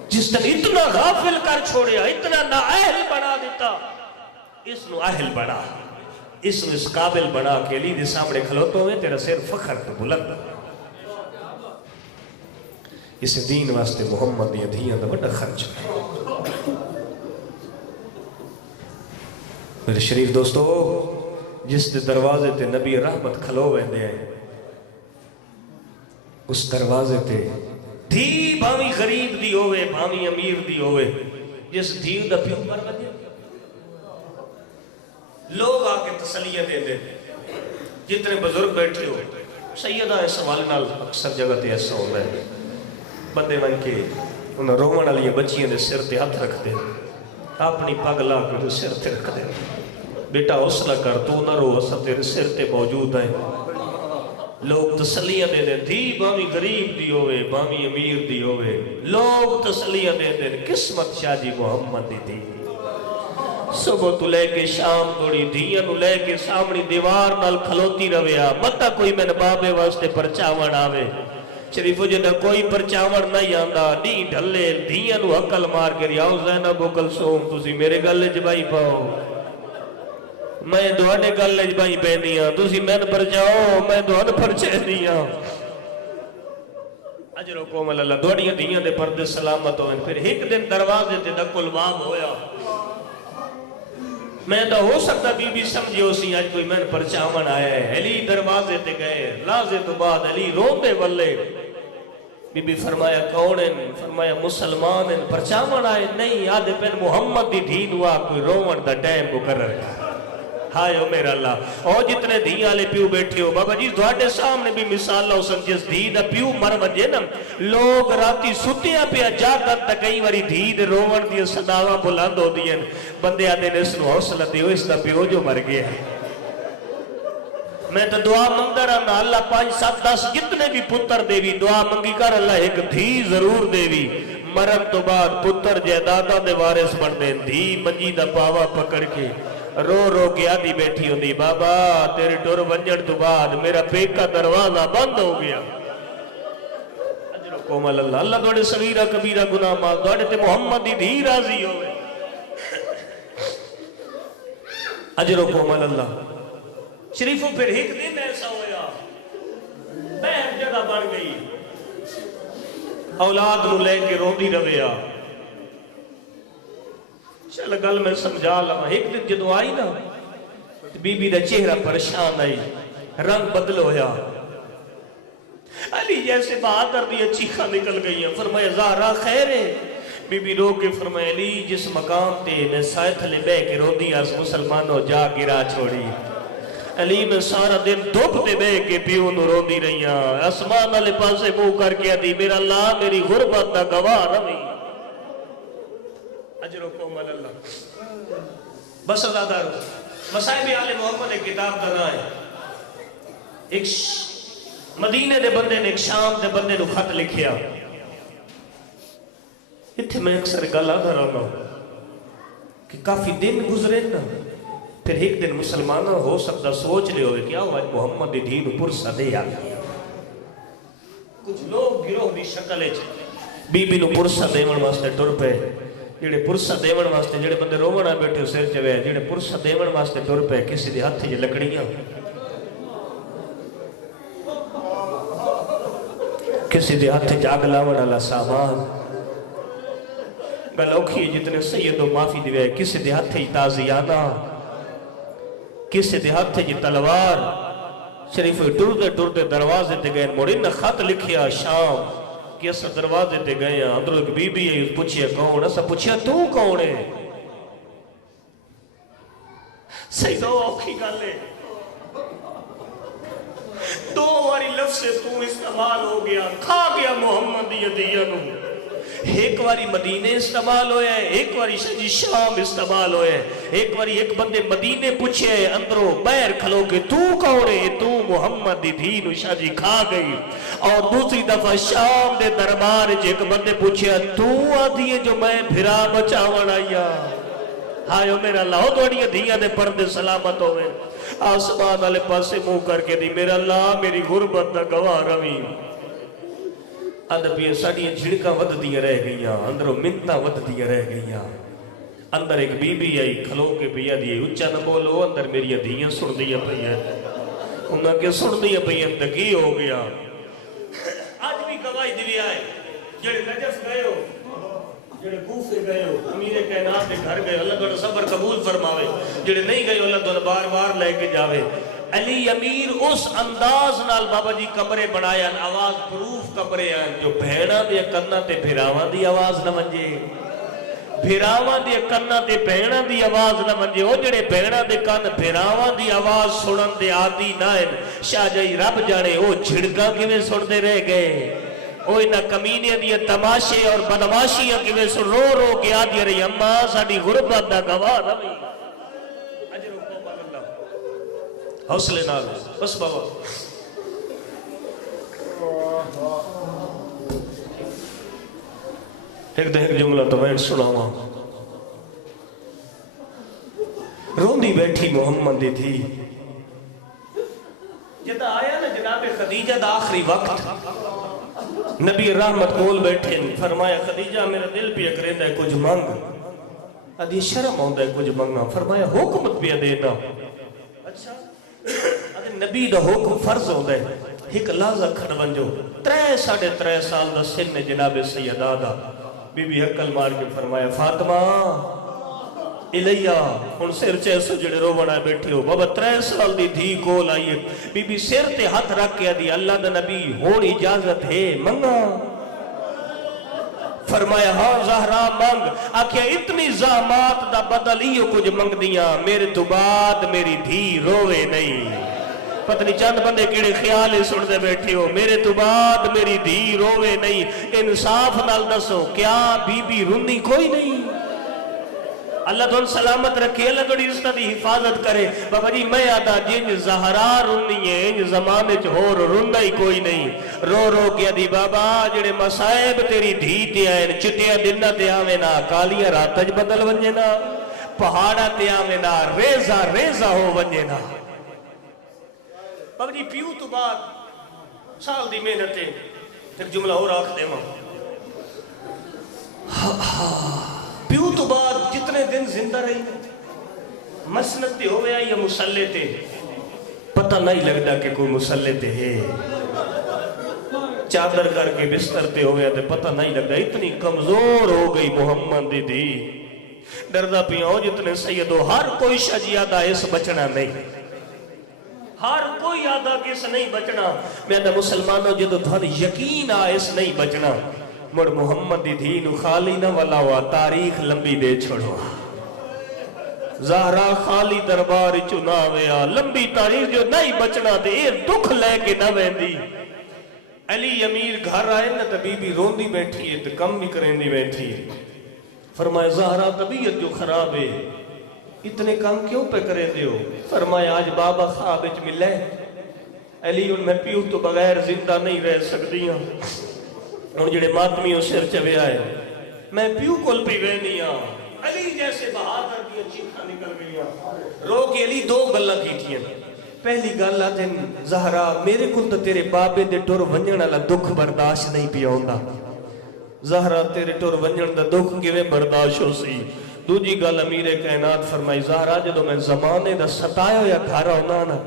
جس تک اتنا غافل کر چھوڑیا، اتنا نااہل بنا دیتا، اس نو اہل بنا، اس نو اس قابل بنا کے علی دے سامنے کھلوتوں میں تیرا سر فخر تو بلند، اس دین واسطے محمد یا دھیاں دا بڑا خرچ ہے۔ میرے شریف دوستو، جس دے دروازے تے نبی رحمت کھلو ویندے ہیں، اس دروازے تے دھی بھاوی غریب دی ہوئے بھاوی امیر دی ہوئے، جس دھی دا پیو پر بجے لوگ آکے تسلیہ دے دے، جتنے بزرگ بیٹھے ہو سیدہ اس سوال نال اکثر جگہ تے ایسا ہوتا ہے، بندے بن کے انہوں رومن علی بچیاں دے سر تے ہاتھ رکھ دے، اپنی پگ لا کے سر تے رکھ دے، بیٹا حوصلہ کر تو نہ رو، اسا تیرے سر تے موجود ہیں۔ لوگ تسلیہ دے دیں، دھی بامی غریب دی ہوئے بامی امیر دی ہوئے، لوگ تسلیہ دے دیں، قسمت شاہ جی محمد دی دی، صبح تو لے کے شام توڑی دھیاں نو لے کے سامنی دیوار نال کھلوتی رویا، مطا کوئی میں بابے واسطے پرچاون آوے، شریفو جنہ کوئی پرچاون نہیں آندہ، نہیں ڈھلے دھیاں نو عقل مار کے ریاؤ زینب و کلثوم تسی میرے گلے جبائی پاؤ، میں دوہنے گل لجبائی پہنیاں، تسی میں پر جاؤ میں دوہن پر چہنیاں، اجر و کومل اللہ دوڑیاں دیاں دے پردے سلامت ہوئے۔ پھر ایک دن دروازے تے دکل باب ہویا، میں تو ہو سکتا بی بی سمجھے اسی آج کوئی میں پر چاون آیا ہے، علی دروازے تے گئے، رازے تو بعد علی روبے والے، بی بی فرمایا کون ہیں؟ فرمایا مسلمان ہیں، پر چاون آئے نہیں، آدھے پہن محمد دی دین ہوا کوئی روون دا ٹائم مقرر ہے۔ ہائے او میرا اللہ، اور جتنے دھی آلے پیو بیٹھے ہو بابا جی دوڑے سامنے بھی مثال لو سن، جس دھی دا پیو مر وجے نا، لوگ راتی سوتیاں پیا جاگت تا کئی واری دھی دے روون دی صداواں بلند ہو دین، بندے آدھے نے اس نو حوصلہ دیو اس دا پیو جو مر گیا ہے، میں تو دعا منگتا رہنا اللہ 5 7 10 جتنے بھی پتر دے بھی دعا منگی کر اللہ ایک دھی ضرور دے بھی مرن تو بعد پتر جائیداداں دے وارث بن دے دھی منجی دا پاوا پکڑ کے رو رو کے آدھی بیٹھی ہوندی بابا تیرے ٹر ونجن تو بعد میرا پیکا دروازہ بند ہو گیا اجر و کومل اللہ اللہ دوڑے صغیرہ کبیرہ گناہ معاف دوڑے تے محمد دی دھی راضی ہوئے اجر و کومل اللہ شریفوں پھر ایک دن ایسا ہویا بہت جگہ بن گئی اولاد نو لے کے روندی رویا چل گل میں سمجھا لما ایک دن جدو آئی نا بی بی دا چہرہ پریشان آئی رنگ بدل ہویا علی جیسے بہادر دیا چیخا نکل گئی ہیں فرمایا زہرا خیر ہے بی بی رو کے فرمایا علی جس مقام تے میں سائے تھلے بے کے روندی از مسلمانوں جا گرا چھوڑی علی میں سارا دن دھوپ دے بے کے پیو نو روندی رہیاں اسمان والے پاسے منہ کر کے دی میرا اللہ میری غربت دا گواہ روی اجر و کومل اللہ بس اللہ دار مصائب آل محمد ایک کتاب دنا ہے ایک مدینے دے بندے نے ایک شام دے بندے نو خط لکھیا اتھے میں اکثر گلا دھر رہا کہ کافی دن گزرے نا پھر ایک دن مسلمانہ ہو سکتا سوچ لے ہوئے کیا ہوا محمد دین پرسہ دے آ گیا کچھ لوگ گروہ دی شکلے بی بی نو پرسہ دیون واسطے ٹر پہ جڑے پرسہ دیون واسطے جڑے بندے رومنا بیٹھے سر چوے جڑے پرسہ دیون واسطے ٹر پہ کسی دے ہاتھ جے لکڑیاں کسی دے ہاتھ جاگ لاون والا سامان گل اوکھی جتنے سید و معافی دیوے کسی دے ہاتھ تازیانہ کسی دے ہاتھ جی تلوار شریف ٹردے دروازے تے گئے موڑن خط لکھیا شام کہ اسا دروازے تے گئے اندر ایک بی بی ہے پوچھیا کون اسا پوچھیا تو کون ہے سیدہ اوکھی گالے 2 واری لفظ سے تو استعمال ہو گیا کھا گیا محمد یدیہ نو ایک واری مدینے استعمال ہویا ہے ایک واری شجی شام استعمال ہویا ہے ایک واری ایک بندے مدینے پوچھے اندروں بیر کھلو کے تو کونے تو محمد دی دین شجی کھا گئی اور دوسری دفعہ شام دے دربار ایک بندے پوچھے تو آدھی ہے جو میں بھرا بچاون آیا ہائیو میرا اللہ دوڑی دھیاں دے پردے سلامت ہوئے آسمان والے پاسے منہ کر کے دی میرا اللہ میری غربت دا گواہ روی اندر بھی ساڑیاں جھڑکاں ود دیا رہ گئیاں اندروں منتاں ود دیا رہ گئیاں اندر ایک بی بی آئی کھلو کے پیا دیئے اچھا نہ بولو اندر میری دھیاں سن دیا پیا انہاں کے سن دیا پیا تکی ہو گیا آج بھی گواہی دی آئے جڑے نجف گئے ہو جڑے کوفے گئے ہو امیر کائنات کے گھر گئے اللہ تعالیٰ صبر قبول فرماوے جڑے نہیں گئے اللہ تعالیٰ بار بار لے کے جاوے علی امیر اس انداز نال بابا جی کمرے بنایا آواز پروف کمرے ہیں جو بھیڑا دے کنہ تے بھیراواں دی آواز نہ منجے بھیراواں دے کنہ تے بھیڑا دی آواز نہ منجے او جڑے بھیڑا دے کن بھیراواں دی آواز سنن دے عادی نہ ہیں شاہ جائی رب جانے او جھڑکاں کیویں سن دے رہ گئے او انہاں کمینے دی تماشے اور بدماشیاں کیویں سن رو رو کے آدھی رہی اماں ساڈی غربت دا گواہ روی حوصلے نال بس بابا ایک جملہ تو میں سناواں روندی بیٹھی محمد دی تھی جدا آیا نا جناب خدیجہ دا آخری وقت نبی رحمت کول بیٹھے فرمایا خدیجہ میرا دل پہ کریندا ہے کچھ منگ ادھی شرم ہوندا ہے کچھ منگنا فرمایا حکمت پہ دینا اچھا نبی دا حکم فرض ہوندے ایک لازہ کھڑ بنجو 3.5 سال دا سن جناب سیدہ دا بی بی حقل مار کے فرمایا فاطمہ الیہ ان سر چے سجڑے رو بنا بیٹھی ہو بابا 3 سال دی دھی کول آئیے بی بی سر تے ہاتھ رکھ کے دی اللہ دا نبی ہون اجازت ہے منگا فرمایا ہاں زہرا منگ آکھیا اتنی زحمات دا بدل ہیو کچھ منگ دیاں میرے تو بعد میری دھی روے نہیں پتہ نہیں چند بندے کیڑے خیال سن دے بیٹھے ہو میرے تو بعد میری دھی روے نہیں انصاف نال دسو کیا بی بی رونی کوئی نہیں اللہ تھون سلامت رکھے اللہ تھوڑی عزت دی حفاظت کرے بابا جی میں آدھا جنج زہرا رونی ہے انج زمانے چہور رونہ ہی کوئی نہیں رو رو گیا دی بابا جڑے مسائب تیری دھی تے آئے چٹیاں دنہ تے آوے نا کالیاں راتج بدل ونجے نا پہاڑا تے آوے نا ریزہ ریزہ ہو ونجے نا بابا جی پیو تو بعد سال دی محنت ہے ایک جملہ اور آکھ دے ماں پیو تو بعد جتنے دن زندہ رہی مسند تے ہوئے یا مسلح تے پتہ نہیں لگتا کہ کوئی مسلح تے ہے چادر کر کے بستر تے ہوئے تے پتہ نہیں لگتا اتنی کمزور ہو گئی محمد دی ڈردہ پیاؤں جتنے سیدو ہر کوئی شجیادہ اس بچنا نہیں ہر کوئی آدھا کس نہیں بچنا میں نے مسلمانوں جدو دھن یقین آئیس نہیں بچنا مر محمد دی دین خالی نہ والا ہوا تاریخ لمبی دے چھوڑوا زہرا خالی دربار چناویا لمبی تاریخ جو نہیں بچنا دے یہ دکھ لے کے نہ ویندی علی امیر گھر آئے نا تو بی بی روندی بیٹھی ہے تو کم بھی کریں دی بیٹھی ہے فرمائے زہرا طبیعت جو خراب ہے اتنے کام کیوں پہ کریں دے ہو فرمائے آج بابا خواب اچ ملے علی ان میں پیو تو بغیر زندہ نہیں رہ سکتی ہوں ان جڑے ماتمیوں سر چوے آئے میں پیو کل پہ گئنی ہوں علی جیسے بہادر دیا چیخا نکل گئی ہوں رو کے علی دو گلہ کی تھی ہیں پہلی گلہ دن زہرا میرے کل تو تیرے بابے دے ٹور ونجن والا دکھ برداشت نہیں پیا ہوندا زہرا تیرے ٹور ونجن دا دکھ کیویں برداشت ہو سی دوجی گل امیر کائنات فرمائی زہرا جدو میں زمانے دا ستایا یا گھر ہونا نا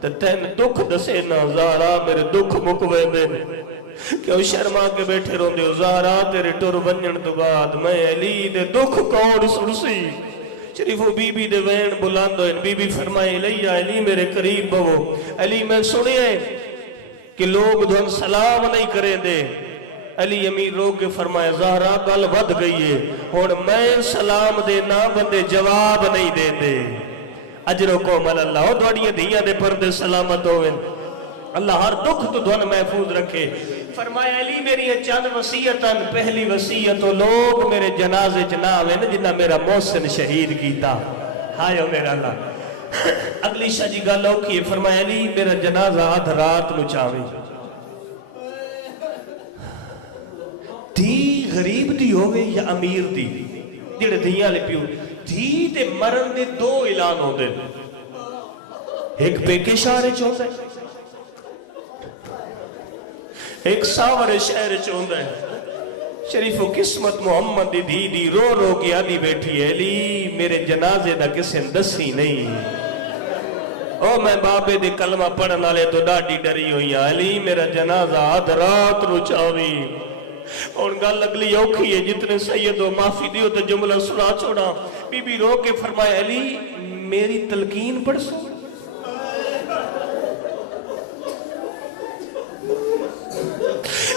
تے تین دکھ دسے نا زہرا میرے دکھ مکوے میں کیوں شرما کے بیٹھے رون دیو زہرا تیرے ٹور ونجن تو بعد میں علی دے دکھ کوڑ سڑسی شریفو بی بی دے وین بلاندو ان بی بی فرمائے علی میرے قریب بہو علی میں سنیے کہ لوگ دھن سلام نہیں کریں دے علی امیر رو کے فرمائے زہرا گل ود گئی ہے اور میں سلام دے نا بندے جواب نہیں دے دے اجر و کومل اللہ اور دوڑیاں دھیاں دے پردے سلامت ہوئے اللہ ہر دکھ تو دھن محفوظ رکھے فرمایا علی میری چند وسیعتاً پہلی وسیعت لوگ میرے جنازے چنا ہوئے نا جنہ میرا محسن شہید کیتا ہائے میرا اللہ اگلی شاہ جی گا لو کی فرمایا علی میرا جنازہ آدھ رات نو چاویں دھی غریب دی ہوئے یا امیر دی جڑے دھیاں لے پیو دھی تے مرن دے دو اعلان ہو دے ایک پیکے شہرے چوندہ ہے ایک ساور شہر چوندہ ہے شریف و قسمت محمد دی دھی دی رو رو کے آدھی بیٹھی ہے علی میرے جنازے دا کسے دسی نہیں او میں بابے دے کلمہ پڑھنا لے تو ڈاڈی ڈری ہوئی علی میرا جنازہ آدھ رات رو چاوی اور گل اگلی اوکھی ہے جتنے سید و معافی دیو تو جملہ سنا چھوڑا بی بی رو کے فرمائے علی میری تلقین پڑھ سو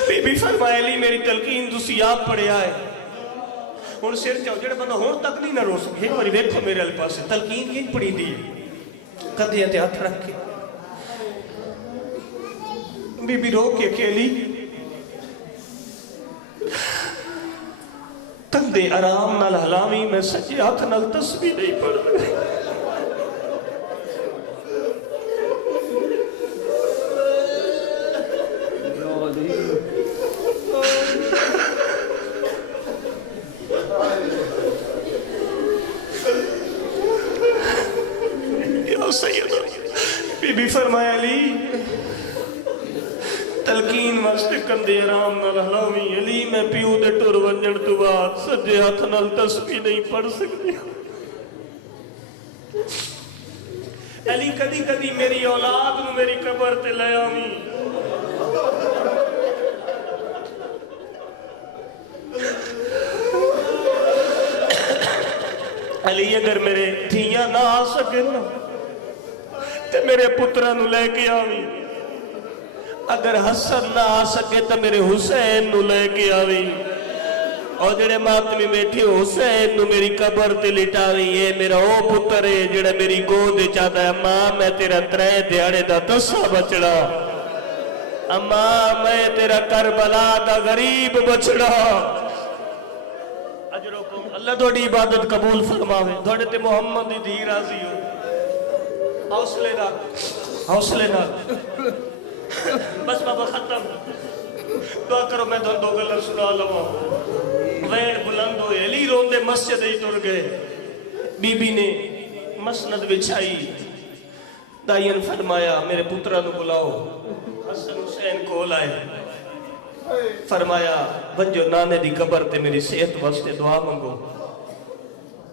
بی بی فرمائے علی میری تلقین دوسی آپ پڑھے آئے ہون سر چاہو جڑے بندہ ہون تک نہیں نہ رو سکے ہماری دیکھو میرے علی پاس تلقین کی پڑھی دی قدیت ہاتھ رکھ کے بی بی رو کے اکیلی کندے آرام نال حلامی میں سچے ہاتھ نال تسبیح نہیں پڑھ رہے یا سیدہ بی بی فرمایا علی تلقین واسطے کندے آرام نال ہلاویں علی میں پیو دے ٹر ونجن تو بعد سجے ہاتھ نال تسبیح نہیں پڑھ سکتی علی کدی کدی میری اولاد نو میری قبر تے لے آویں علی اگر میرے دھیاں نہ آ سکے نا تے میرے پترہ نو لے کے آویں اگر حسن نہ آ سکے تو میرے حسین نو لے کے آویں اور جڑے ماتمی بیٹھے حسین نو میری قبر تے لٹاویں یہ میرا او پتر ہے جڑے میری گود چاہتا ہے اماں میں تیرا ترے دیاڑے دا تسا بچڑا اماں میں تیرا کربلا دا غریب بچڑا اجرکم اللہ تھوڑی عبادت قبول فرماوے تھوڑے تے محمد دی دھی راضی ہو حوصلے نال بس بابا ختم دعا کرو میں دو گلر سنا لوا وین بلند ہوئے علی روندے مسجد ہی تر گئے بی بی نے مسند بچھائی دائین فرمایا میرے پترہ نو بلاؤ حسن حسین کو لائے فرمایا بنجو نانے دی قبر تے میری صحت واسطے دعا منگو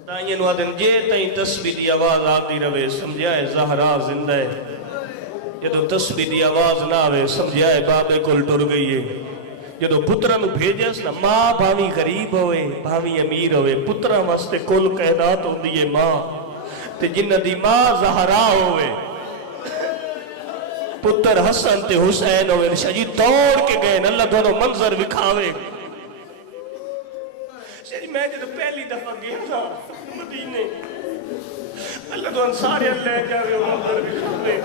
دائین وادن جے تائیں تسبیح دی آواز آتی روے سمجھائے زہرا زندہ ہے جدو تسبیح دی آواز نہ آوے سمجھائے بابے کل ٹر گئی ہے جدو پترہ نو بھیجے اس نا ماں بھاوی غریب ہوئے بھاوی امیر ہوئے پترہ واسطے کل کائنات ہوں دیئے ماں تے جنہ دی ماں زہرا ہوئے پتر حسن تے حسین ہوئے شاہ جی دوڑ کے گئے اللہ دونوں منظر وکھاوے شاہ جی میں جدو پہلی دفعہ گیا تھا مدینے اللہ دونوں سارے لے جاوے منظر وکھاوے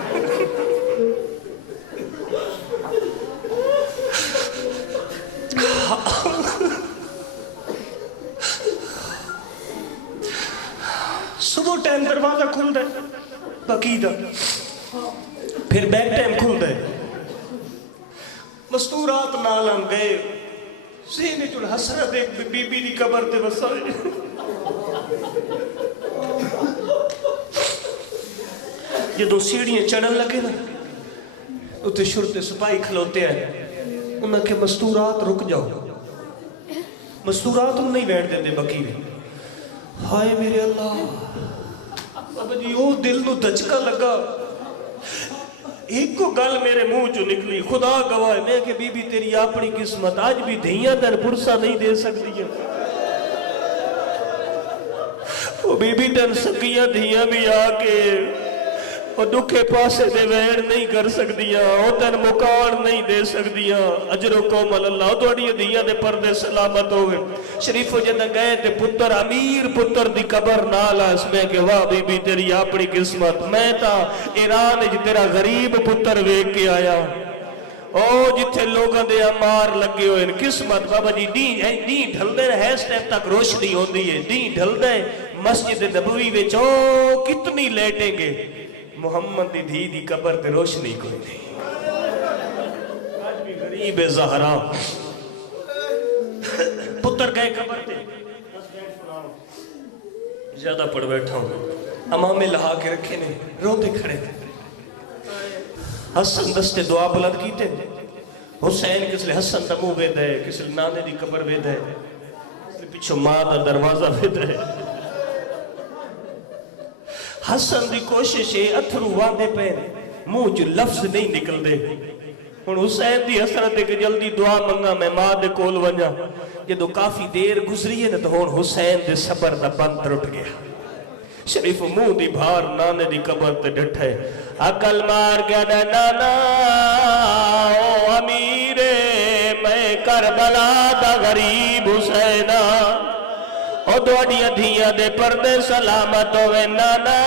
صبح ٹائم دروازہ کھل دے بقیدہ پھر بیک ٹائم کھل دے مستورات نالم گئے سینے جو حسرت ایک بی بی دی قبر تے بسائے یہ دو سیڑھیاں چڑھن لگے نا اتنے شرط سپاہی کھلوتے ہیں انہاں کے مستورات رک جاؤ مستورات ہم نہیں بیٹھ دیتے بقیر ہائے میرے اللہ اب جی وہ دل نو دچکا لگا ایک کو گل میرے منہ چو نکلی خدا گواہ میں کہ بی بی تیری اپنی قسمت آج بھی دھیاں در پرسا نہیں دے سکتی ہے وہ بی بی تن سکیاں دھیاں بھی آکے وہ دکھے پاسے دے ویر نہیں کر سکتیاں وہ تن مکان نہیں دے سکتیاں اجر و کومل اللہ تو اڑی دیاں دے پردے سلامت ہوئے شریف و جدہ گئے تے پتر امیر پتر دی قبر نالا اس میں کہ واہ بی بی تیری اپنی قسمت میں تا ایران جی تیرا غریب پتر ویک کے آیا او جتھے لوگاں دے امار لگے ہوئے قسمت بابا جی دین ڈھل دے ہے اس ٹائم تک روشنی ہوندی ہے دین ڈھل دے مسجد نبوی وچ او کتنی لیٹیں گے محمد دی دھی دی قبر تے روشنی کوئی نہیں آج بھی غریب زہرا پتر گئے قبر تے زیادہ پڑھ بیٹھا ہوں امامے لہا کے رکھے نے روتے کھڑے تھے حسن دستے دعا بلند کیتے حسین کس لئے حسن دمو بید ہے کس لئے نانے دی قبر بید ہے کس لئے پیچھو ماں دا دروازہ بید ہے حسن دی کوشش ہے اتھرو واندے پہن منہ جو لفظ نہیں نکل دے ہن حسین دی حسرت ہے کہ جلدی دعا منگا میں ماں دے کول ونجا جدو کافی دیر گزری ہے نا تو ہن حسین دے صبر دا بند ٹوٹ گیا شریف منہ دی بھار نانے دی قبر تے ڈٹھے عقل مار گیا دے نانا او امیرے میں کربلا دا غریب حسینہ او دوڑیاں دھیاں دے پردے سلامت ہوئے نانا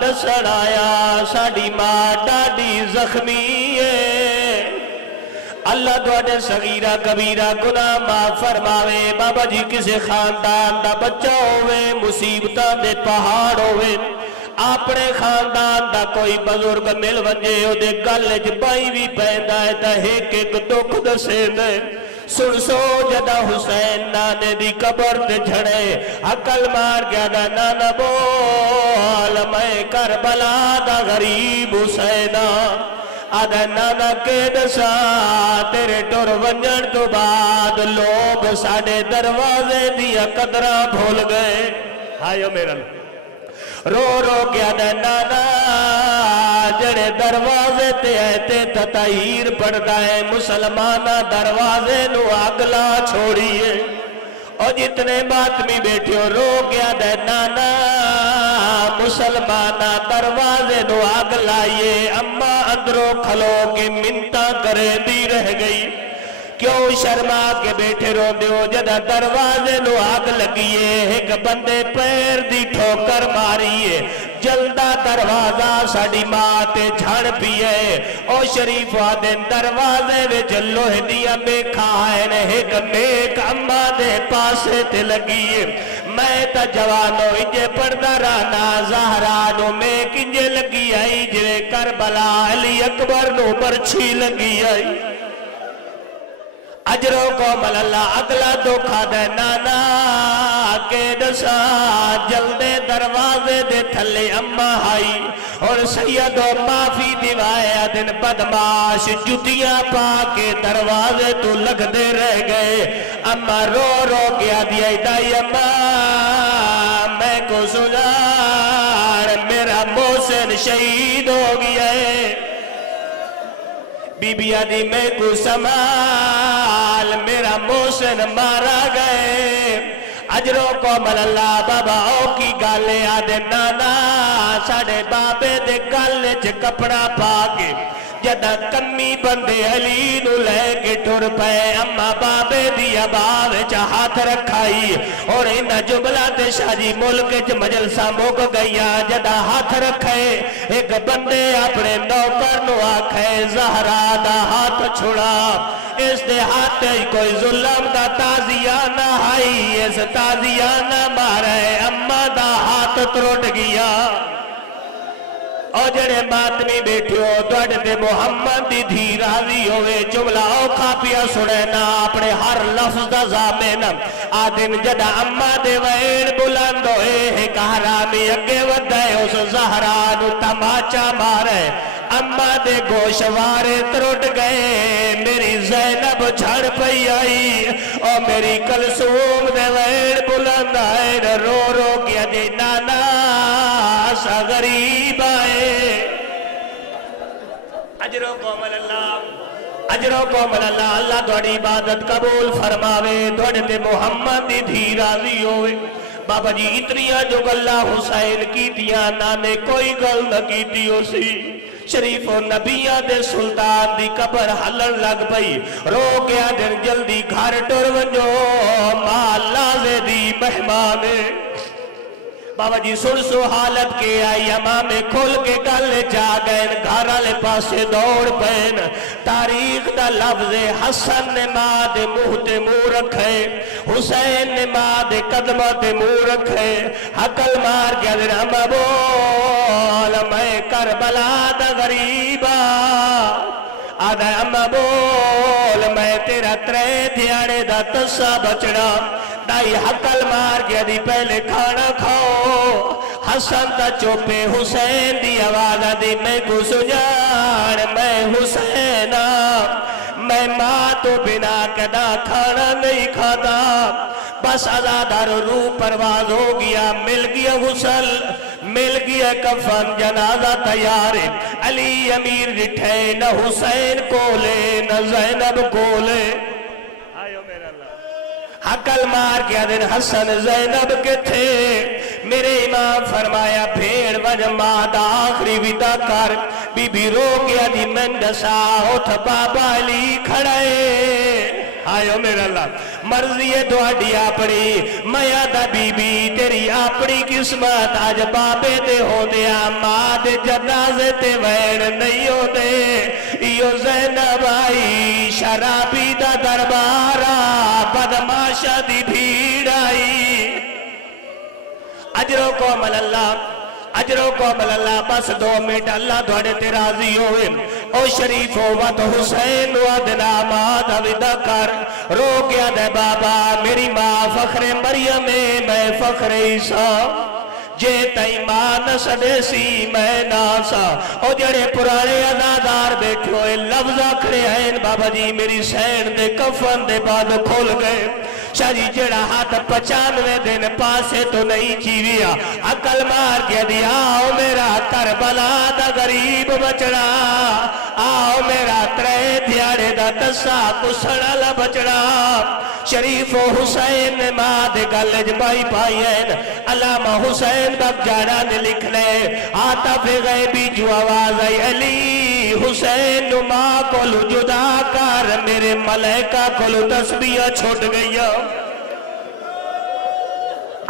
دسڑ آیا ساڑی ماں ڈاڈی زخمی ہے اللہ دوڑے صغیرہ کبیرہ گناہ معاف فرماوے بابا جی کسے خاندان دا بچہ ہوئے مصیبتاں دے پہاڑ ہوئے اپنے خاندان دا کوئی بزرگ مل ونجے او دے گلج بائی بھی پیدا ہے تا ایک ایک دکھ دسے دے سن سو جدہ حسین نانے دی قبر تے جھڑے عقل مار گیا دا نانا بول میں کربلا دا غریب حسینہ آدھا نانا کے دسا تیرے ٹور ونجن تو بعد لوگ ساڑے دروازے دیا قدرہ بھول گئے ہائیو میرا رو رو گیا دا نانا جڑے دروازے تے ایتے تطہیر پڑھتا ہے مسلمانہ دروازے نو اگلا چھوڑیے اور جتنے ماتمی بیٹھے ہو رو گیا دے نانا مسلمانہ دروازے نو آگ لائیے اما اندروں کھلو کے منتہ کرے دی رہ گئی کیوں شرما کے بیٹھے رو دیو جدہ دروازے نو آگ لگیے ایک بندے پیر دی ٹھوکر ماریے جلدا دروازہ ساڈی ماں تے جھڑ پیے او شریف آدھے دروازے وچ لوہے دیاں میکھاں آئے ایک میک اما دے پاسے تے لگیے میں تا جوانو انجے پڑھدا رانا زہرا نو میک انجے لگی آئی جوے کربلا علی اکبر نو مرچھی لگی آئی اجرو کو مل اللہ اگلا دکھا دے نانا کے دسا جلدے دروازے دے تھلے اماں آئی اور سید و معافی دیوایا دن بدماش جتیاں پا کے دروازے تو لگ دے رہ گئے اماں رو رو گیا دیا دائی اماں میں کو سنار میرا محسن شہید ہو گیا ہے بی بی آدھی میں کو سمال میرا محسن مارا گئے اجروں کو مل اللہ بابا او کی گالے آدھے نانا ساڑھے بابے دے گالے چھ کپڑا پاکے جدہ کمی بندے علی نو لے کے ٹر پے اما بابے دیا باوے چا ہاتھ رکھائی اور انہ جملہ تے شاجی ملک چ مجلسہ موک گیا جدہ ہاتھ رکھے ایک بندے اپنے نوکر نو آکھے زہرا دا ہاتھ چھڑا اس دے ہاتھ کوئی ظلم دا تازیانہ آئی اس تازیانہ مارے اما دا ہاتھ تروٹ گیا او جڑے ماتمی بیٹھو دوڑ دے محمد دی دھی راضی ہوئے جملہ اوکھا پیا سڑینا اپنے ہر لفظ دا زامن آدم جدہ اما دے وین بلند ہوئے ایک حرامی اگے ودائے اس زہرانو تماچا مارے اما دے گوشوارے تروٹ گئے میری زینب جھڑ پئی آئی اور میری کلثوم دے وین بلند آئے رو رو کیا دے نانا سا غریب آئے اجرو کومل اللہ اللہ دوڑی عبادت قبول فرماوے دوڑے تے محمد دی دھی راضی ہوئے بابا جی اتنیاں جو گلہ حسین کی دیا نانے کوئی گل نہ کی دیو سی شریف و نبیہ دے سلطان دی قبر حلن لگ پئی رو گیا دن جلدی گھر ٹر ونجو مال لازے دی مہمانے بابا جی سرسو حالت کے آئی امام کھول کے گل جا گئے گھر والے پاسے دوڑ پین تاریخ دا لفظ حسن نے ماں دے منہ تے منہ رکھے حسین نے ماں دے قدمہ تے منہ رکھے حقل مار گیا دن اما بول میں کربلا دا غریبا آدھا اما بول میں تیرا ترے دیانے دا تسا بچڑا دائی حقل مار گیا دی پہلے کھانا کھاؤ حسن دا چوپے حسین دی آواز دی میں کو سجان میں حسینہ میں ماں تو بنا کدا کھانا نہیں کھاتا بس ازادار روح پرواز ہو گیا مل گیا غسل مل گیا کفن جنازہ تیار علی امیر رٹھے نہ حسین کولے نہ زینب کولے حقل مار گیا دن حسن زینب کے تھے میرے امام فرمایا بھیڑ وجمع دا آخری ودا کر بی بی رو گیا دی مندسا ہوتھ بابا علی کھڑائے آئیو میرا اللہ مرضی دوڑی آپڑی میا دا بی بی تیری آپڑی قسمت آج بابے دے ہو دیا ماں دے جنازے تے وین نہیں ہو دے ایو زینب آئی شرابی دا دربارا بدماشا دی بھیڑ آئی اجروں کو مل اللہ بس 2 منٹ اللہ دوڑے تے راضی ہوئے او شریف ہوا تو حسین ودنا ماں ودا کر رو گیا دے بابا میری ماں فخر مریم میں فخر عیسیٰ جے تائی ماں نہ سڑے سی میں ناسا او جڑے پرانے ازادار بیٹھے ہوئے لفظ آکھرے ہیں بابا جی میری سین دے کفن دے بعد کھول گئے شاہی جڑا ہاتھ 95 دن پاسے تو نہیں چیویا عقل مار گیا دیا آؤ میرا کربلا دا غریب بچڑا آؤ میرا ترے دیاڑے دا تسا کسڑا لا بچڑا شریف و حسین ماں دے گلج بائی پائین علامہ حسین بک جاڑا نے لکھنے آتا پہ غیبی جو آواز آئی علی حسین ماں کولو جدا کر میرے ملائکہ کولو تسبیح چھوٹ گئی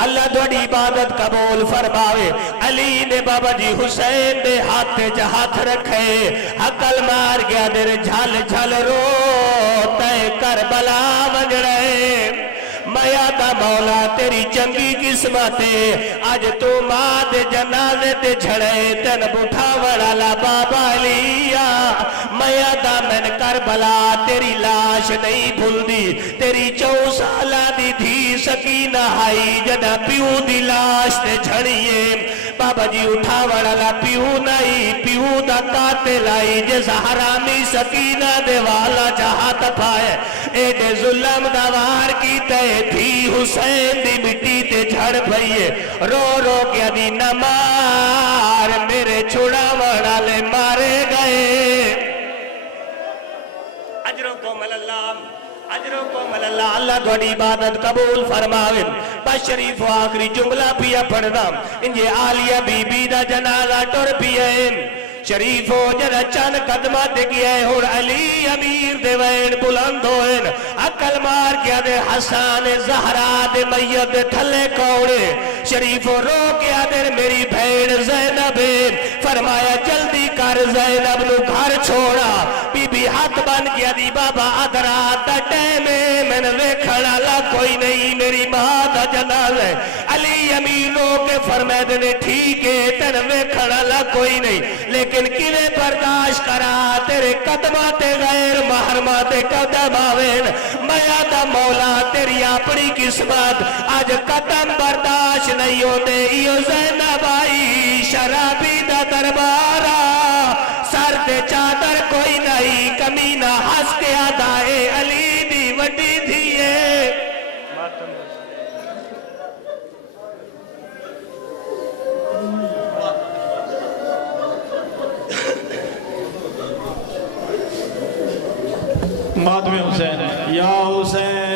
اللہ تھوڑی عبادت قبول فرماوے علی نے بابا جی حسین دے ہاتھ ہاتھ رکھے عقل مار گیا در جھل جھل رو تے کربلا وجڑے میا دا مولا تیری چنگی قسمت اج تو ماں دے جنازے تے جھڑے تن بٹھا وڑالا بابا لیا میا دا من کربلا تیری لاش نہیں بھول دی تیری 4 سالہ دی دھی سکینہ آئی جدا پیو دی لاش تے جھڑیے بابا جی اٹھا وڑالا پیو نہیں پیو دا قاتل آئی جیسا حرامی سکینہ دے والا جہات پائے ایڈے ظلم دا وار کی تے تھی حسین دی مٹی تے جھڑ بھئیے رو رو کیا دی نمار میرے چھوڑا وڑالے مارے گئے اجرکم اللہ اللہ تھوڑی عبادت قبول فرماوے بس شریف و آخری جملہ پیا پڑھنا انجھے آلیہ بی بی دا جنازہ ٹر پیئے شریف ہو جدہ چند قدمہ دے گیا ہے اور علی امیر دے وین بلند ہوئن عقل مار کیا دے حسان زہرا دے میت دے تھلے کوڑے شریف ہو رو کیا دے میری بھیڑ زینب فرمایا جلدی کر زینب نو گھر چھوڑا بی بی ہاتھ بن گیا دی بابا ادرا تٹے میں نے کھڑا لا کوئی نہیں میری ماں دا جناز ہے علی امیر رو کے فرمائے دے ٹھیک ہے تنوے کھڑا لا کوئی نہیں لیکن کیویں برداشت کرا تیرے قدمات غیر محرمات قدم آوین میا دا مولا تیری اپنی قسمت آج قدم برداشت نہیں ہوتے ایو زینب آئی شرابی دا دربارا سر دے چادر کوئی نہیں کمینہ ہس کے آدھائے علی دی وڈی دھیے ماتم حسین یا حسین